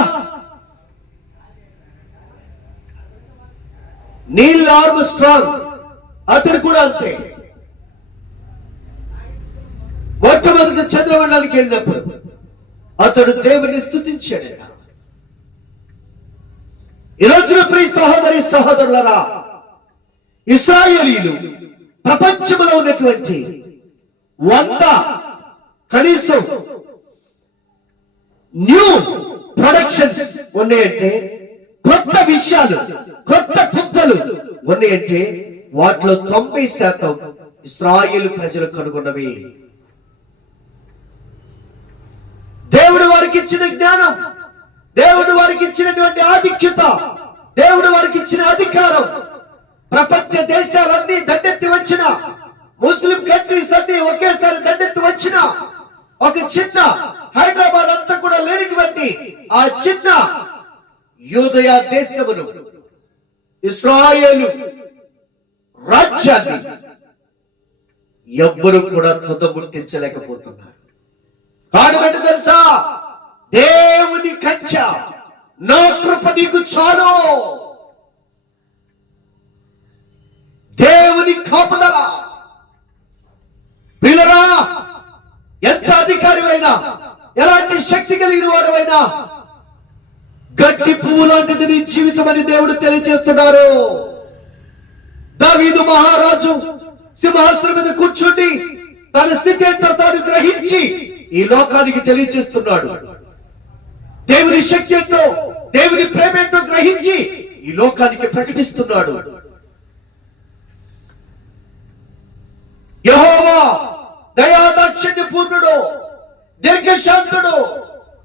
నీల్ ఆర్మ్స్ట్రాంగ్ అతడు కూడా అంతే. మొట్టమొదటి చంద్రమండలానికి వెళ్ళినప్పుడు అతడు దేవుని స్తుతించాడట. ఈ రోజున ప్రియ సహోదరి సహోదరులరా, ఇశ్రాయేలీలు ప్రపంచంలో ఉన్నటువంటి 100 కనీసం న్యూ ప్రొడక్షన్స్ ఉన్నాయంటే, కొత్త విషయాలు, కొత్త పుత్తలు ఉన్నాయంటే వాటిలో 90% ఇశ్రాయేలు ప్రజలు కనుగొన్నవి. దేవుడు వారికి ఇచ్చిన జ్ఞానం, దేవుడు వారికి ఇచ్చినటువంటి ఆధిక్యత, దేవుడు వారికి ఇచ్చిన అధికారం, ప్రపంచ దేశాలన్నీ దండెత్తి వచ్చిన, ముస్లిం కంట్రీస్ అన్ని ఒకేసారి దండెత్తి వచ్చిన, ఒక చిన్న హైదరాబాద్ అంతా కూడా లేనిటువంటి ఆ చిన్న యూదయ దేశమును, ఇశ్రాయేలు రాజ్యాన్ని ఎవ్వరు కూడా తుదముట్టించలేకపోతున్నారు. కారణం తెలుసా? దేవుని కంచె, నా కృప నీకు చాలు. దేవుని కాపుదల. పిల్లరా, ఎంత అధికారివైనా, ఎలాంటి శక్తి కలిగిన వాడవైనా, గట్టి పువ్వు లాంటిది నీ జీవితం అని దేవుడు తెలియజేస్తున్నారు. దావీదు మహారాజు సింహాసనం మీద కూర్చుండి తన స్థితి ఏంటో తాను గ్రహించి ఈ లోకానికి తెలియజేస్తున్నాడు. దేవుని శక్తి ఏంటో, దేవుని ప్రేమ ఏంటో గ్రహించి ఈ లోకానికి ప్రకటిస్తున్నాడు. యెహోవా దయాదాక్షిణ్య పూర్ణుడు, దీర్ఘశాంతుడు,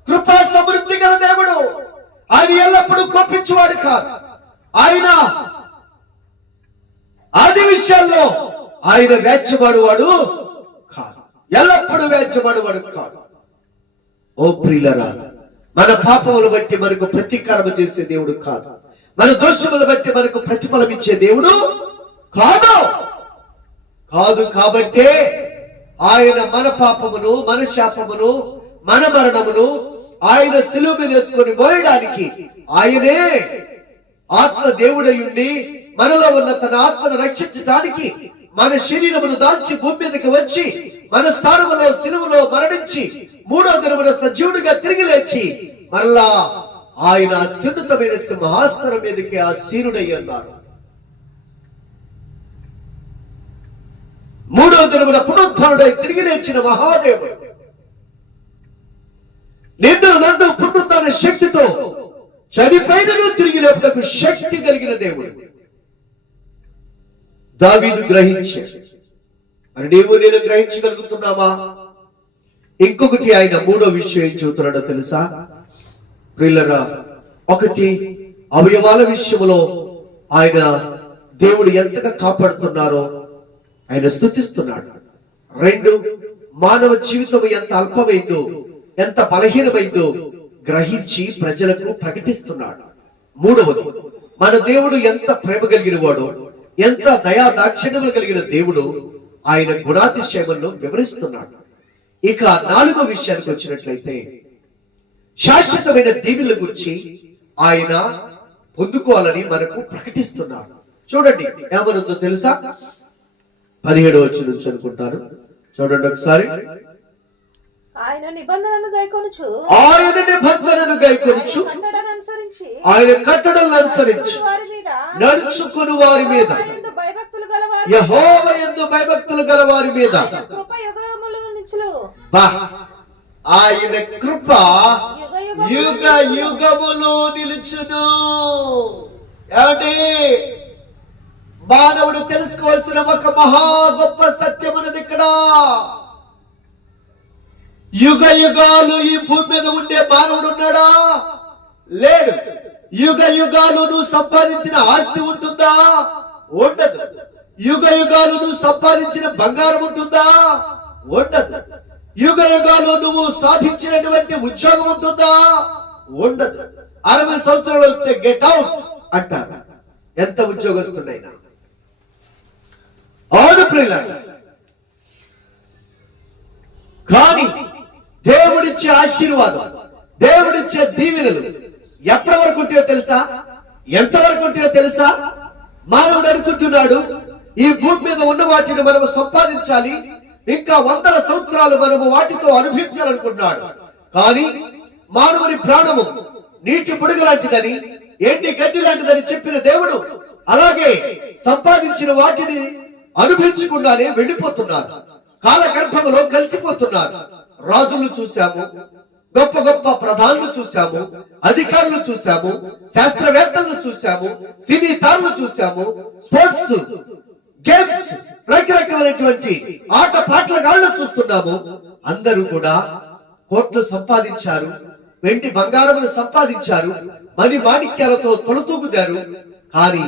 కృపా సమృద్ధి గల దేవుడు. ఆయన ఎల్లప్పుడూ కోపించేవాడు కాదు. ఆయన ఆది విషయాల్లో ఆయన వేర్చబడువాడు కాదు, ఎల్లప్పుడూ వేర్చబడువాడు కాదు. ఓ ప్రియులరా, మన పాపములు బట్టి మనకు ప్రతీకారం చేసే దేవుడు కాదు, మన దోషములు బట్టి మనకు ప్రతిఫలం ఇచ్చే దేవుడు కాదు. కాబట్టే ఆయన మన పాపమును, మన శాపమును, మన మరణమును ఆయన శిలువ మీద వేసుకొని మోయడానికి ఆయనే ఆత్మ దేవుడై ఉండి మనలో ఉన్న తన ఆత్మను రక్షించడానికి మన శరీరమును దాల్చి భూమి మీదకి వచ్చి మన స్థానములో శిలువలో మరణించి 3వ దినమున సజీవుడిగా తిరిగి లేచి మరలా ఆయన అత్యున్నతమైన సింహాసనం మీదకి ఆసీనుడై ఉన్నారు. 3వ దినమున పునరుద్ధానుడై తిరిగి లేచిన మహాదేవుడు, నిన్ను నన్ను పునరుద్ధాన శక్తితో చనిపోయినను తిరిగి లేపుటకు శక్తి కలిగిన దేవుడు. దావీదు గ్రహించాడు. మరి నీవు నేను గ్రహించగలుగుతున్నావా? ఇంకొకటి ఆయన 3వ విషయం ఏం చెబుతున్నాడో తెలుసా? ప్రియులరా, 1 అవయవాల విషయంలో ఆయన దేవుడు ఎంతగా కాపాడుతున్నారో ఆయన స్తుతిస్తున్నాడు. 2 మానవ జీవితం ఎంత అల్పమైందో, ఎంత బలహీనమైందో గ్రహించి ప్రజలకు ప్రకటిస్తున్నాడు. 3వది, మన దేవుడు ఎంత ప్రేమ కలిగిన వాడో, ఎంత దయా దాక్షిణ్యములు కలిగిన దేవుడు ఆయన గుణాతిశయములను వివరిస్తున్నాడు. ఇక 4వ విషయానికి వచ్చినట్లయితే శాశ్వతమైన దీవెనల గురించి ఆయన పొందుకోవాలని మనకు ప్రకటిస్తున్నారు. చూడండి ఏమనుందో తెలుసా? 17వ వచనం నుంచి అనుకుంటాను, చూడండి ఒకసారి. ఆయన నిబంధనను గైకొనుచు, ఆయన కట్టడలను అనుసరించి నడుచుకుని వారి మీద, యెహోవా యందు భయభక్తులు గల వారి మీద ఆయన కృప యుగ యుగములు నిలుచును. ఏమండి, మానవుడు తెలుసుకోవాల్సిన ఒక మహా గొప్ప సత్యం అన్నది ఇక్కడ. యుగ యుగాలు ఈ భూమి మీద ఉండే మానవుడు ఉన్నాడా? లేడు. యుగ యుగాలు నువ్వు సంపాదించిన ఆస్తి ఉంటుందా? ఉండదు. యుగ యుగాలు నువ్వు సంపాదించిన బంగారం ఉంటుందా? ఉండదు. యుగ యుగాలు నువ్వు సాధించినటువంటి ఉద్యోగం ఉంటుందా? ఉండదు. 60 సంవత్సరాలు వస్తే గెట్ అవుట్ అంటారు. ఎంత ఉద్యోగస్తున్నైనా. అవును ప్రియులారా, కానీ దేవుడిచ్చే ఆశీర్వాదం, దేవుడిచ్చే దీవెనలు ఎప్పటి వరకు ఉంటాయో తెలుసా? ఎంతవరకు ఉంటాయో తెలుసా? మానవుడు అనుకుంటున్నాడు ఈ భూమి మీద ఉన్న వాటిని మనము సంపాదించాలి, ఇంకా 100 సంవత్సరాలు మనము వాటితో అనుభవించాలనుకుంటున్నాడు. కానీ మానవుని ప్రాణము నీటి పొడుగు లాంటిదని, ఏంటి గడ్డి లాంటిదని చెప్పిన దేవుడు అలాగే సంపాదించిన వాటిని అనుభవించకుండానే వెళ్ళిపోతున్నారు. కాలగర్భంలో కలిసిపోతున్నారు. రాజులు చూశాము, గొప్ప గొప్ప ప్రధానులు చూశాము, అధికారులు చూశాము, శాస్త్రవేత్తలను చూశాము, సినీ తారులు చూశాము, స్పోర్ట్స్ గేమ్స్ రకరకాలైనటువంటి ఆట పాటల గాళ్ళు చూస్తున్నాము. అందరూ కూడా కోట్లు సంపాదించారు, వెండి బంగారములు సంపాదించారు, మణి మాణిక్యాలతో తొలతూగుదారు. కానీ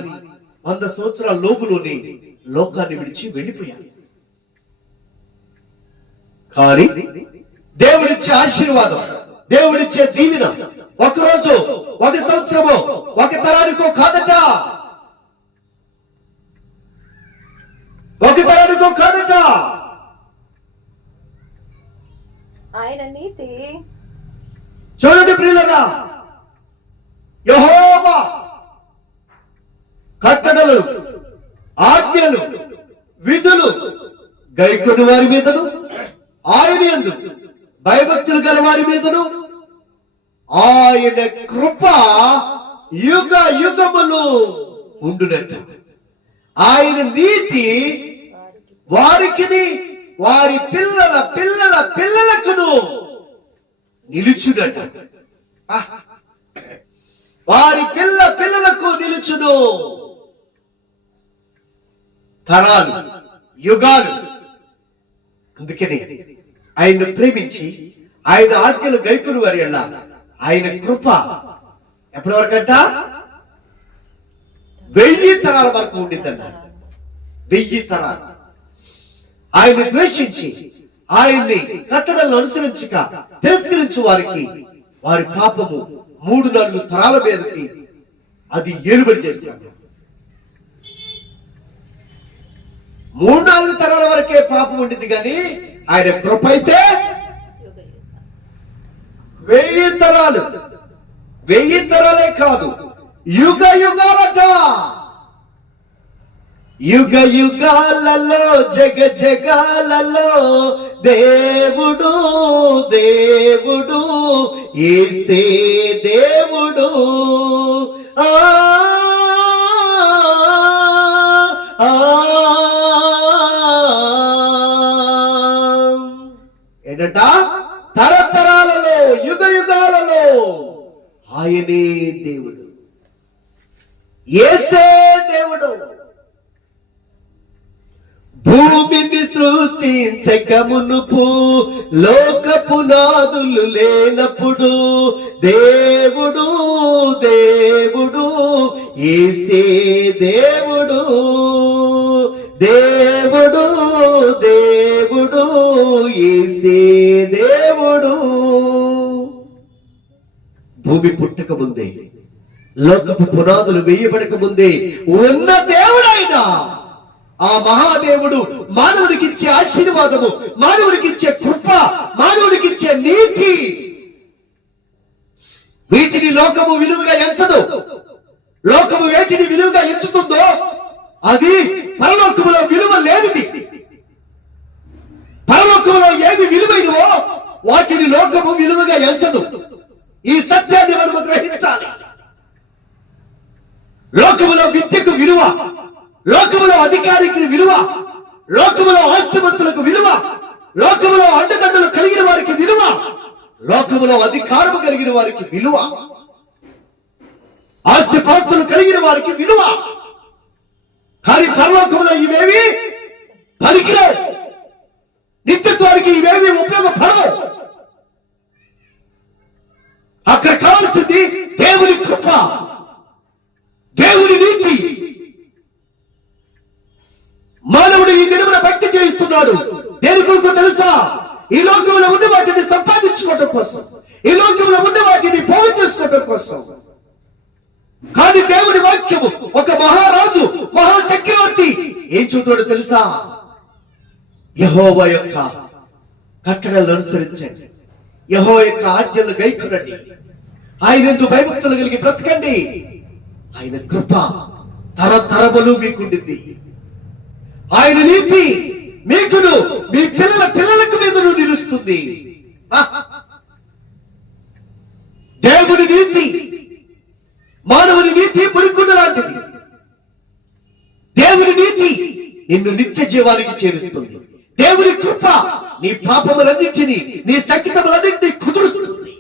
100 సంవత్సరాల లోపులోనే లోకాన్ని విడిచి వెళ్ళిపోయారు. కానీ దేవుడిచ్చే ఆశీర్వాదం, దేవుడిచ్చే దీవెన ఒకరోజు, 1 సంవత్సరమో, 1 తరానికో కాదట, 1 తరానికో కాదట. ఆయన నీతి చూడండి ప్రియులరా, యెహోవా కట్టడలు, ఆజ్ఞలు, విధులు గైకొని వారి మీదను, ఆయన యందు భయభక్తులు గల వారి మీదను ఆయన కృప యుగ యుగములు ఉండునట. ఆయన నీతి వారికి, వారి పిల్లల పిల్లల పిల్లలకును నిలుచునట. వారి పిల్లలకు నిలుచును. తరాలు, యుగాలు. అందుకని ఆయన్ను ప్రేమించి ఆయన ఆజ్ఞలు గైకుని వారి ఆయన కృప ఎప్పటి వరకంట? 1000 తరాల వరకు ఉండిద్దన్నారు. 1000 తరాలు. ఆయన్ని ద్వేషించి ఆయన్ని కట్టడలను అనుసరించక తిరస్కరించు వారికి వారి పాపము 3-4 తరాల మీదకి అది ఏలుబడి చేస్తాడు. 3-4 తరాల వరకే పాపం ఉండింది, కానీ ఆయన కృప అయితే 1000 తరాలు. 1000 తరాలే కాదు, యుగ యుగాలట. యుగ యుగాలలో, జగ జగాలలో దేవుడు దేవుడు యేసే దేవుడు. ఆ ఏంటంట? తరతరాలలో, యుగ యుగాలలో ఆయనే దేవుడు, యేసే దేవుడు. భూమిని సృష్టించక మునుపు, లోక పునాదులు లేనప్పుడు దేవుడు దేవుడు యేసే దేవుడు. దేవుడు దేవుడు యేసే దేవుడు. భూమి పుట్టక ముందే, లోకపు పునాదులు వేయబడక ముందే ఉన్న దేవుడైనా ఆ మహాదేవుడు మానవుడికిచ్చే ఆశీర్వాదము, మానవుడికిచ్చే కృప, మానవుడికిచ్చే నీతి, వీటిని లోకము విలువగా ఎంచదు. లోకము వేటిని విలువగా ఎంచుతుందో అది పరలోకములో విలువ లేనిది. పరలోకములో ఏమి విలువైనవో వాటిని లోకము విలువగా ఎంచదు. ఈ సత్యాన్ని మనము గ్రహించాలి. లోకములో విద్యకు విలువ, లోకములో అధికారికి విలువ, లోకములో ఆస్తిమంతులకు విలువ, లోకములో అండదండలు కలిగిన వారికి విలువ, లోకములో అధికారము కలిగిన వారికి విలువ, ఆస్తిపాస్తులు కలిగిన వారికి విలువ. కానీ పరలోకములో ఇవేవి పనికిరావు. నిత్యత్వానికి ఇవేవి ఉపయోగపడవు. అక్కడ కావాల్సింది దేవుని కృప, దేవుని నీతి. మానవుడు ఈ దినమున భక్తి చేయిస్తున్నాడు. దేని కొరకు తెలుసా? ఈ లోకంలో ఉన్న వాటిని సంపాదించుకోవడం కోసం, ఈ లోకంలో ఉన్న వాటిని పోగు చేసుకోవడం కోసం. కానీ దేవుని వాక్యము ఒక మహారాజు, మహా చక్రవర్తి ఏం చూస్తాడో తెలుసా? యెహోవా యొక్క కట్టడలను అనుసరించండి, యెహోవా యొక్క ఆజ్ఞలను గైకొనండి, ఆయన యందు భయభక్తులు కలిగి బ్రతకండి, ఆయన కృప తరతరములు మీకుండింది, ఆయన నీతి మీకును మీ పిల్లల పిల్లలకు మీదను నిలుస్తుంది. దేవుని నీతి మానవుని నీతి మురికుండ లాంటిది. దేవుని నీతి నిన్ను నిత్య జీవానికి చేరుస్తుంది. దేవుని కృప నీ పాపములన్నింటినీ, నీ సంకటములన్నింటినీ కుదురుస్తుంది.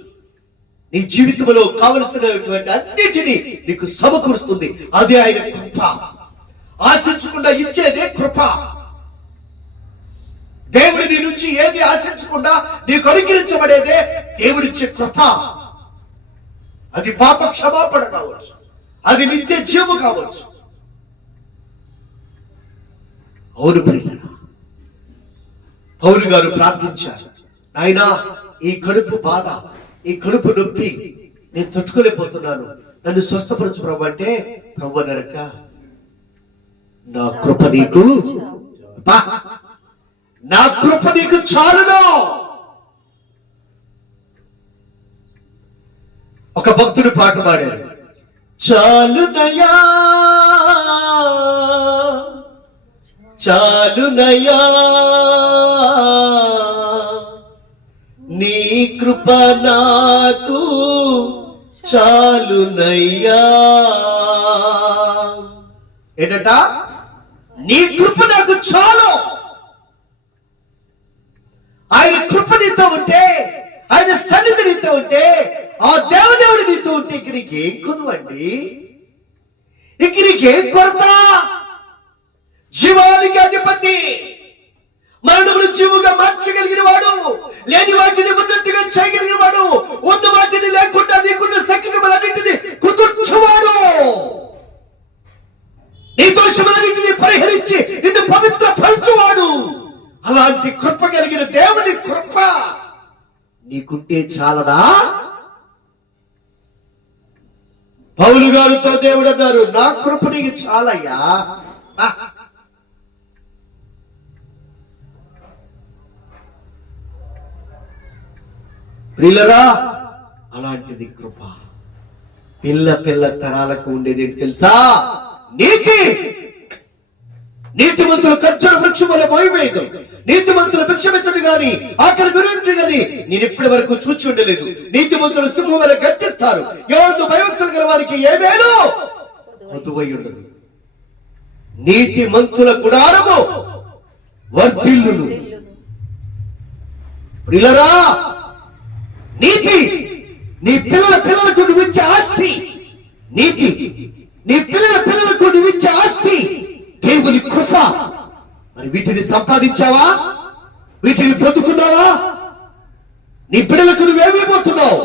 నీ జీవితంలో కావలసినటువంటి అన్నిటినీ నీకు సమకూరుస్తుంది. అదే ఆయన కృప. ఆశించకుండా ఇచ్చేదే కృప. దేవుడి నీ నుంచి ఏది ఆశించకుండా నీకు అనుగ్రహించబడేదే దేవుడిచ్చే కృప. అది పాప క్షమాపణ కావచ్చు, అది నిత్య జీవము కావచ్చు. అవును ప్రియులారా, పౌలు గారు ప్రార్థించారు, నాయనా ఈ కడుపు బాధ, ఈ కడుపు నొప్పి నేను తట్టుకోలేకపోతున్నాను, నన్ను స్వస్థపరచు ప్రభు అంటే, ప్రభు అన్నారట, నా కృప నీకు నా కృప నీకు చాలును. ఒక భక్తుడు పాట పాడారు, చాలునయా చాలునయా నీ కృప నాకు చాలునయ్యా. ఏంటట? నీ కృప నాకు చాలు. ఆయన కృప నీతో ఉంటే, ఆయన సన్నిధి నీతో ఉంటే, ఆ దేవదేవుడు నీతో ఉంటే ఇక నీకేం కుదువండి, ఇక నీకేం కొరత? జీవానికి అధిపతి, మరణమును జీవుగా మార్చగలిగిన వాడు, లేని వాటిని ఉన్నట్టుగా చేయగలిగిన వాడు, ఉన్న వాటిని లేకుండా నీకున్న సంకటములన్నింటినీ కుదుర్చువాడు, నీ దోషములన్నింటినీ పరిహరించి నిన్ను పవిత్ర పరచువాడు. అలాంటి కృప కలిగిన దేవుని కృప నీకుంటే చాలదా? పౌలు గారితో దేవుడు అన్నారు, నా కృప నీకు చాలయ్యా. ప్రియులరా, అలాంటిది కృప. పిల్ల పిల్ల తరాలకు ఉండేది ఏంటి తెలుసా? నీతి. నీతిమంతులు ఖర్జూర వృక్షం వల్ల మోయవేయదు, నీతిమంతులు భిక్షమెత్తుడు గాని ఆకలి గురించి గాని నేను ఇప్పటి వరకు చూచి ఉండలేదు. నీతిమంతులు సింహం వల్ల గర్జిస్తారు, ఎవరితో భయభక్తులు గల వారికి ఏ మేలు కొదువై ఉండదు. నీతిమంతుల గుడారము వర్ధిల్లును. ప్రియులరా, నీతి నీ పిల్లల పిల్లలకు నువ్వు ఇచ్చే ఆస్తి. నీతి నీ పిల్లల పిల్లలకు నువ్వు ఇచ్చే ఆస్తి దేవుని కృప. మరి వీటిని సంపాదించావా? వీటిని పొందుకున్నావా? నీ పిల్లలకు నువ్వేమైపోతున్నావు?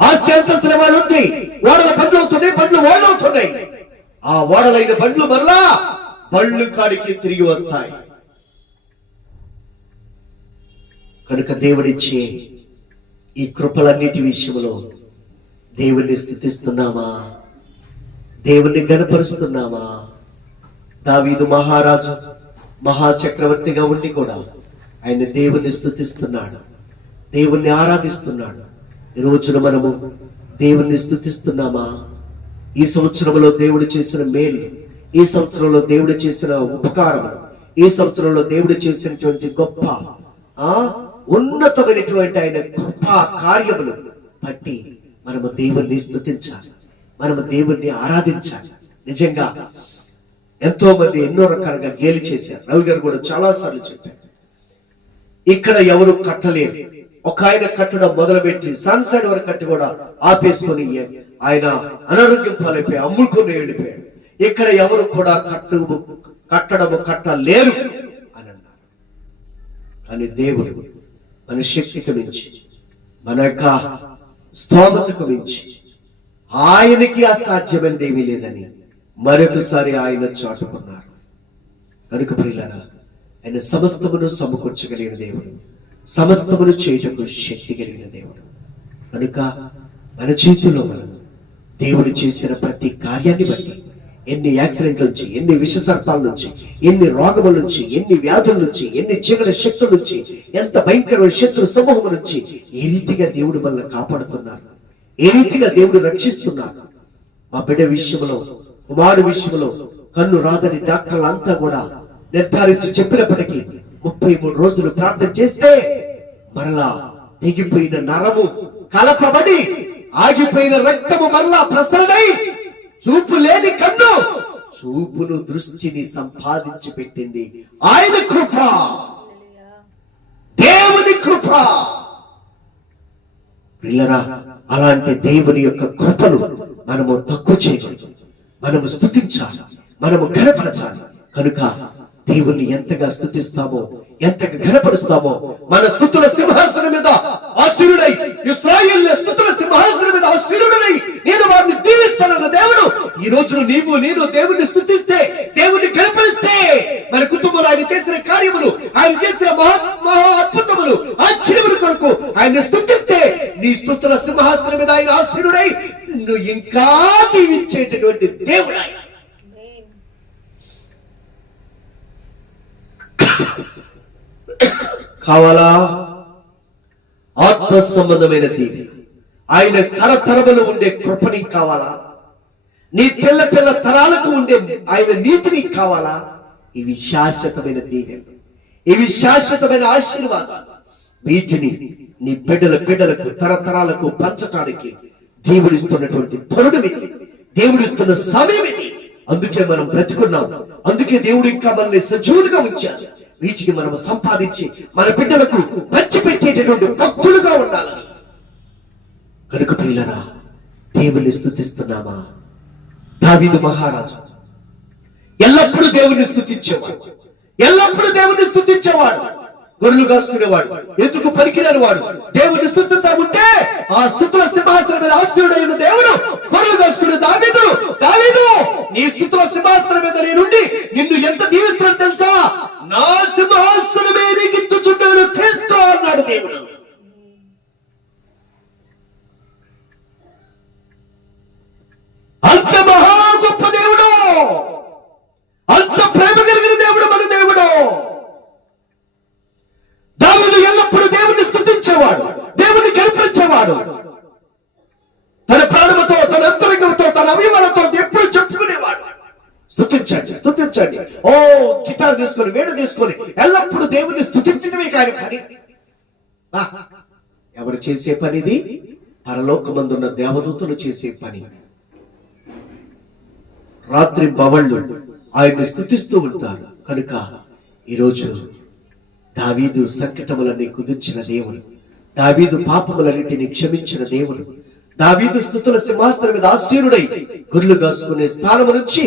ఆస్తి అంతస్తుల వాళ్ళు ఉంటాయి, ఓడల బండ్లు అవుతున్నాయి, బండ్లు ఓడలు అవుతున్నాయి. ఆ ఓడలైన బండ్లు మరలా బళ్ళు కాడికి తిరిగి వస్తాయి. కనుక దేవుడిచ్చే ఈ కృపలన్నిటి విషయంలో దేవుణ్ణి స్తుతిస్తున్నామా? దేవుణ్ణి గణపరుస్తున్నామా? దావీదు మహారాజు మహాచక్రవర్తిగా ఉండి కూడా ఆయన దేవుణ్ణి స్తుతిస్తున్నాడు, దేవుణ్ణి ఆరాధిస్తున్నాడు. ఈ రోజున మనము దేవుణ్ణి స్తుతిస్తున్నామా? ఈ సంవత్సరంలో దేవుడు చేసిన మేలు, ఈ సంవత్సరంలో దేవుడు చేసిన ఉపకారములు, ఈ సంవత్సరంలో దేవుడు చేసినటువంటి గొప్ప ఉన్నతమైనటువంటి ఆయన కృపా కార్యములు బట్టి మనము దేవుణ్ణి స్తుతించాలి, మనము దేవుణ్ణి ఆరాధించాలి. నిజంగా ఎంతో మంది ఎన్నో రకాలుగా గేలి చేశారు. రవి గారు కూడా చాలా సార్లు చెప్పారు, ఇక్కడ ఎవరు కట్టలేరు. ఒక ఆయన కట్టడం మొదలుపెట్టి సన్సైడ్ వరకు కట్టి కూడా ఆపేసుకొని ఆయన అనారోగ్యం పాలైపోయి అమ్ముడుకొని వెళ్ళిపోయాడు. ఇక్కడ ఎవరు కూడా కట్టడము కట్టలేరు అని అన్నారు. కానీ దేవుడు మన శక్తికి మించి, మన యొక్క స్తోమతకు మించి ఆయనకి అసాధ్యమైనది ఏమీ లేదని మరొకసారి ఆయన చాటుకున్నారు. కనుక ప్రియులారా, ఆయన సమస్తమును సమకూర్చగలిగిన దేవుడు, సమస్తమును చేయటకు శక్తి కలిగిన దేవుడు. కనుక మన చేతుల్లో మనం దేవుడు చేసిన ప్రతి కార్యాన్ని బట్టి, ఎన్ని యాక్సిడెంట్ల నుంచి, ఎన్ని విషసర్పాల నుంచి, ఎన్ని రోగముల నుంచి, ఎన్ని వ్యాధుల నుంచి, ఎన్ని చీకటి శక్తుల నుంచి, ఎంత భయంకరమైన శత్రు సమూహం నుంచి ఏ రీతిగా దేవుడు మనల్ని కాపాడుతున్నారు, ఏ రీతిగా దేవుడు రక్షిస్తున్నారు. మా బిడ్డ విషయంలో, కుమారుడు విషయంలో కన్ను రాదని డాక్టర్లు అంతా కూడా నిర్ధారించి చెప్పినప్పటికీ 33 రోజులు ప్రార్థన చేస్తే మరలా తెగిపోయిన నరము కలపబడి ఆగిపోయిన రక్తము మరలా ప్రసరణై చూపు లేని కన్ను చూపును, దృష్టిని సంపాదించి పెట్టింది ఆయన కృప, దేవుని కృప. పిల్లరా, అలాంటి దేవుని యొక్క కృపను మనము తక్కువ చేయకూడదు, మనము స్తుతించాలి, మనము ఘనపరచాలి. కనుక దేవుణ్ణి ఎంతగా స్తుతిస్తామో, ఎంతగా ఘనపరుస్తామో, మన స్తుతుల సింహాసనం మీద ఆశీనుడై, ఇశ్రాయేలు స్తుతుల సింహాసనం మీద ఆశీనుడై నేను వారిని దీవిస్తానన్న దేవుడు ఈ రోజును నీవు నేను దేవుణ్ణి స్తుతిస్తే, దేవుణ్ణి ఘనపరిస్తే, మన కుటుంబంలో ఆయన చేసిన కార్యములు, ఆయన చేసిన మహా అద్భుతములు, ఆశ్చర్యముల కొరకు ఆయన స్తుతిస్తే నీ స్తుతుల సింహాసనం మీద ఆయన ఆశీనుడై నిన్ను ఇంకా దీవించేటటువంటి దేవుడు ఆయన. కావాలా? ఆత్మ సంబంధమైన దీవెన, ఆయన తరతరములు ఉండే కృపని కావాలా? నీ పిల్ల తరాలకు ఉండే ఆయన నీతిని కావాలా? ఇవి శాశ్వతమైన దీవెన, ఇవి శాశ్వతమైన ఆశీర్వాదాలు. వీటిని నీ బిడ్డలకు తరతరాలకు పంచటానికి దేవుడిస్తున్నటువంటి తరుణం ఇది, దేవుడిస్తున్న సమయం ఇది. అందుకే మనం బ్రతుకున్నాం, అందుకే దేవుడు ఇంకా మనల్ని సజీవులుగా ఉంచారు. వీటిని మనం సంపాదించి మన బిడ్డలకు పంచిపెట్టేటటువంటి భక్తులుగా ఉండాలి. కనుక ప్రియులరా, దేవుని స్తుతిస్తున్నామా? దావీదు మహారాజు ఎల్లప్పుడూ దేవుని స్తుతించేవాడు, ఎల్లప్పుడూ దేవుని స్తుతించేవాడు. గొర్రెలు కాసుకునేవాడు, ఎందుకు పనికిరాని వాడు. దేవుని స్తుతిస్తా ఉంటే ఆ స్తుతుల సింహాసనం మీద ఆశీనుడైన దేవుడు గొర్రెలు కాసుకునే దావీదు, దావీదు నీ స్తుతుల సింహాసనం మీద నేనుండి నిన్ను ఎంత దీవిస్తున్నాను తెలుసా? నా సింహాసనమే నీకు ఇచ్చుచున్నాను తెలుసుకో అన్నాడు దేవుడు. అంత మహా గొప్ప దేవుడు, అంత ప్రేమ కలిగిన దేవుడు మన దేవుడు. దావీదు ఎల్లప్పుడూ దేవుని స్తుతించేవాడు, దేవుని గణపరిచేవాడు. తన ప్రాణముతో, తన అంతరంగంతో, తన అభిమానంతో ఎప్పుడు చెప్పుకునేవాడు, స్తుతించండి స్తుతించండి. ఓ గిటార్ తీసుకొని, వేడు తీసుకొని ఎల్లప్పుడూ దేవుని స్తుతించడమే కాని పని. ఎవరు చేసే పనిది? పరలోకమందున్న దేవదూతలు చేసే పని. రాత్రి బవళ్ళు ఆయన్ని స్తుతిస్తూ ఉంటారు. కనుక ఈరోజు దావీదు సంకటములన్నీ కుదిర్చిన దేవుడు, దావీదు పాపములన్నింటినీ క్షమించిన దేవుడు, దావీదు స్తుతుల సింహాసనం మీద ఆశీనుడై గొర్రెలు కాసుకునే స్థానము నుంచి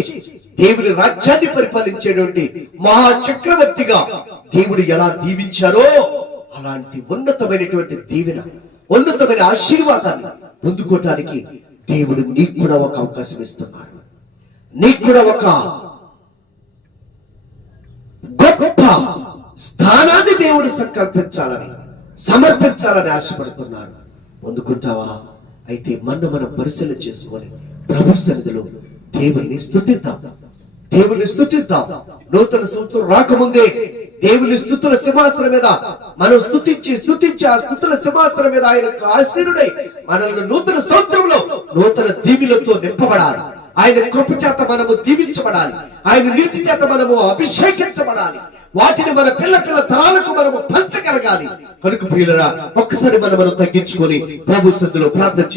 దేవుని రాజ్యాన్ని పరిపాలించేటువంటి మహా చక్రవర్తిగా దేవుడు ఎలా దీవించారో అలాంటి ఉన్నతమైనటువంటి దీవెన, ఉన్నతమైన ఆశీర్వాదాన్ని పొందుకోవటానికి దేవుడు నీకు కూడా ఒక అవకాశం ఇస్తున్నాడు. నీకు కూడా ఒక గొప్ప స్థానాన్ని దేవుడు సంకల్పించాలని, సమర్పించాలని ఆశపడుతున్నాడు. పొందుకుంటావా? అయితే మనం పరిశీలన చేసుకొని ప్రభు సన్నిధిలో దేవుని స్తుతిద్దాం, దేవుని స్తుతిద్దాం. నూతన సంవత్సరం రాకముందే దేవుని స్తుతుల సింహాసనం మీద మనం స్తుతించి ఆ స్తుతుల సింహాసనం మీద ఆయన ఆశీనుడై మనల్ని నూతన సంవత్సరంలో నూతన దీవెనలతో నింపబడాలి. ఆయన కృప చేత మనము దీవించబడాలి, ఆయన నీతి చేత మనము అభిషేకించబడాలి. వాటిని మన పిల్ల తరాలకు మనము పంచగలగాలి. కనుక ప్రియులరా, ఒక్కసారి మనం తగ్గించుకొని ప్రభు సన్నిధిలో ప్రార్థన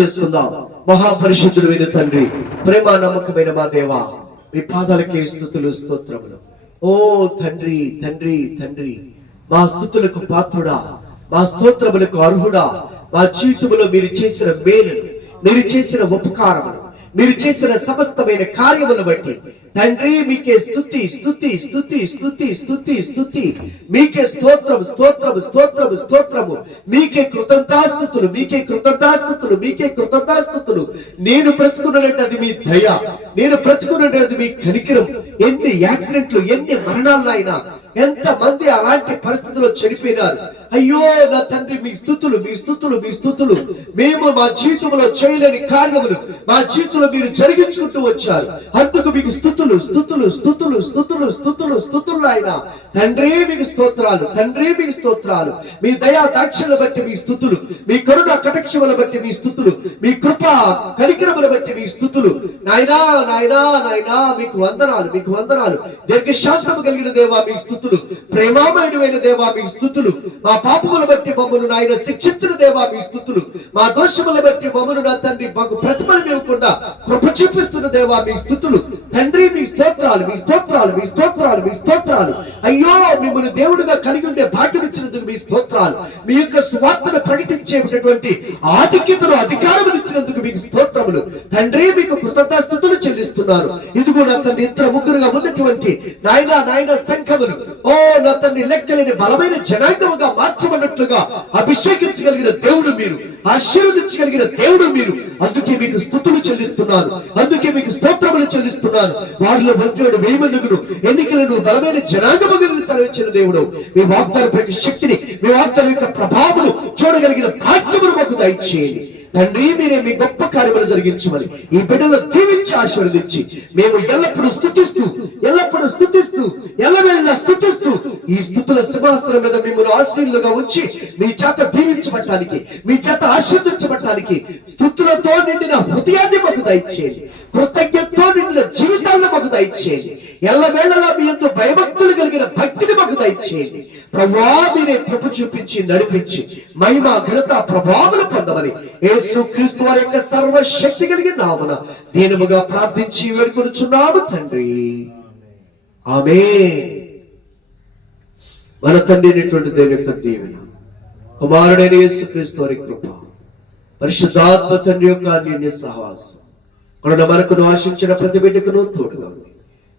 చేసుకుందాం. మహాపరిశుద్ధుడైన తండ్రి, ప్రేమ నమ్మకమైన మా దేవా, మీ పాదాలకే స్తుతులు స్తోత్రములు. ఓ తండ్రి తండ్రి తండ్రి, మా స్తుతులకు పాత్రుడా, మా స్తోత్రములకు అర్హుడా. మా జీవితంలో మీరు చేసిన మేలును, మీరు చేసిన ఉపకారములు, మీరు చేసిన సమస్తమైన కార్యములను బట్టి తండ్రి మీకే స్తుతి స్తుతి స్తుతి స్తుతి స్తుతి స్తుతి, మీకే స్తోత్రము స్తోత్రము స్తోత్రము స్తోత్రము, మీకే కృతజ్ఞతాస్తుతులు మీకే కృతజ్ఞతాస్తుతులు మీకే కృతజ్ఞతాస్తుతులు. నేను బ్రతుకున్నట్టు అది మీ దయ, నేను బ్రతుకున్నట్టు అది మీ కనికరం. ఎన్ని యాక్సిడెంట్లు, ఎన్ని మరణాలు అయినా, ఎంత మంది అలాంటి పరిస్థితుల్లో చనిపోయినారు. అయ్యో నా తండ్రి, మీ స్తుతులు మీ స్తుతులు మీ స్తుతులు. మేము మా జీవితంలో చేయలేని కార్యములు మా జీవితంలో మీరు జరిగించుకుంటూ వచ్చారు. అందుకు మీకు స్తుతులు స్తుతులు స్తుతులు స్తుతులు స్తుతులు స్తుతులు ఆయన. తండ్రి మీకు స్తోత్రాలు, తండ్రి మీకు స్తోత్రాలు. మీ దయా దాక్షిణ్యం బట్టి మీ స్తుతులు, మీ కరుణ కటాక్షముల బట్టి మీ స్తుతులు, మీ కృప కనికరముల బట్టి మీ స్తుతులు. నాయనా నాయనా నాయనా మీకు వందనాలు, మీకు వందనాలు. దీర్ఘశాంతము కలిగిన దేవా మీ స్తుతులు, ప్రేమామయుడైన దేవా మీ స్తుతులు. మా పాపముల బట్టి మమ్మను నాయన శిక్షించిన దేవా మీ స్తుతులు, మా దోషముల బట్టి మమ్మను నా తండ్రి మాకు ప్రతిఫలం ఇవ్వకుండా కృప చూపిస్తున్న దేవా మీ స్తుతులు. తండ్రి మీ స్తోత్రాలు, మీ స్తోత్రాలు, మీ స్తోత్రాలు, మీ స్తోత్రాలు. అయ్యో మిమ్మల్ని దేవుడిగా కలిగి ఉండే భాగ్యం ఇచ్చినందుకు మీ స్తోత్రాలు. మీ యొక్క సువార్తను ప్రకటించేటటువంటి ఆధిక్యతను, అధికారం ఇచ్చినందుకు మీకు స్తోత్రములు. తండ్రి మీకు కృతజ్ఞతాస్తుతులు చెల్లిస్తున్నారు. ఇదిగో నా తండ్రి ఇద్దరు ముగ్గురుగా ఉన్నటువంటి నాయన సంఘములు, ఓ నా తండ్రి లెక్కలేని బలమైన జనాంగముగా మార్చబడినట్లుగా అభిషేకించగలిగిన దేవుడు మీరు, ఆశీర్వదించగలిగిన దేవుడు మీరు. అందుకే మీకు స్తుతులు చెల్లిస్తున్నాను, అందుకే మీకు స్తోత్రములు చెల్లిస్తున్నాను. వారిలో మంత్రుడు 1000 మందిను ఎన్నికలను బలమైన జనాంగముగా సెలవిచ్చిన దేవుడు. మీ వాగ్దాన శక్తిని, మీ వాగ్దాన యొక్క ప్రభావమును చూడగలిగిన భాగ్యమును మాకు దయచేయండి. తండ్రి మీరే మీ గొప్ప కార్యములు జరిగించమని ఈ బిడ్డలు దీవించి ఆశీర్వదించి, మేము ఎల్లప్పుడూ స్తుతిస్తూ ఎల్లవేళ స్తుతిస్తూ ఈ స్తుతుల సింహాసనం మీద మిమ్మల్ని ఆశీర్లుగా ఉంచి మీ చేత దీవించబడటానికి, మీ చేత ఆశీర్వదించబడటానికి స్తుతులతో నిండిన హృదయాన్ని మాకు దయచేయండి. కృతజ్ఞతతో నిండిన జీవితాలను మాకు దయచేయండి. ఎల్లవేళలా మీ యందు భయభక్తులు కలిగిన భక్తిని మాకు దయచేయండి. ప్రభువా మీరే కృప చూపించి నడిపించి మహిమ ఘనత ప్రభావములు పొందమని యేసు క్రీస్తు వారి యొక్క సర్వశక్తి కలిగిన నామమున దీనముగా ప్రార్థించి వేడుకొనుచున్నాము తండ్రి, ఆమేన్. మన తండ్రి అయినటువంటి దేవుని యొక్క దీవెన, కుమారుడైన యేసు క్రీస్తు వారి కృప, పరిశుద్ధాత్మ తండ్రి యొక్క అన్యోన్య సహవాసం కొన మనకును ఆశించిన ప్రతి బిడ్డకును తోడుగా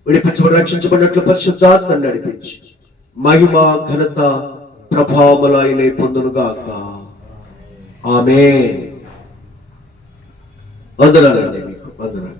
విడిపించబడి రక్షించబడినట్లు పరిశుద్ధాత్మ నడిపించి మహిమ ఘనత ప్రభావములు ఆయన పొందునుగాక. ఆమేన్. వందనాలండి, మీకు వందనాలు.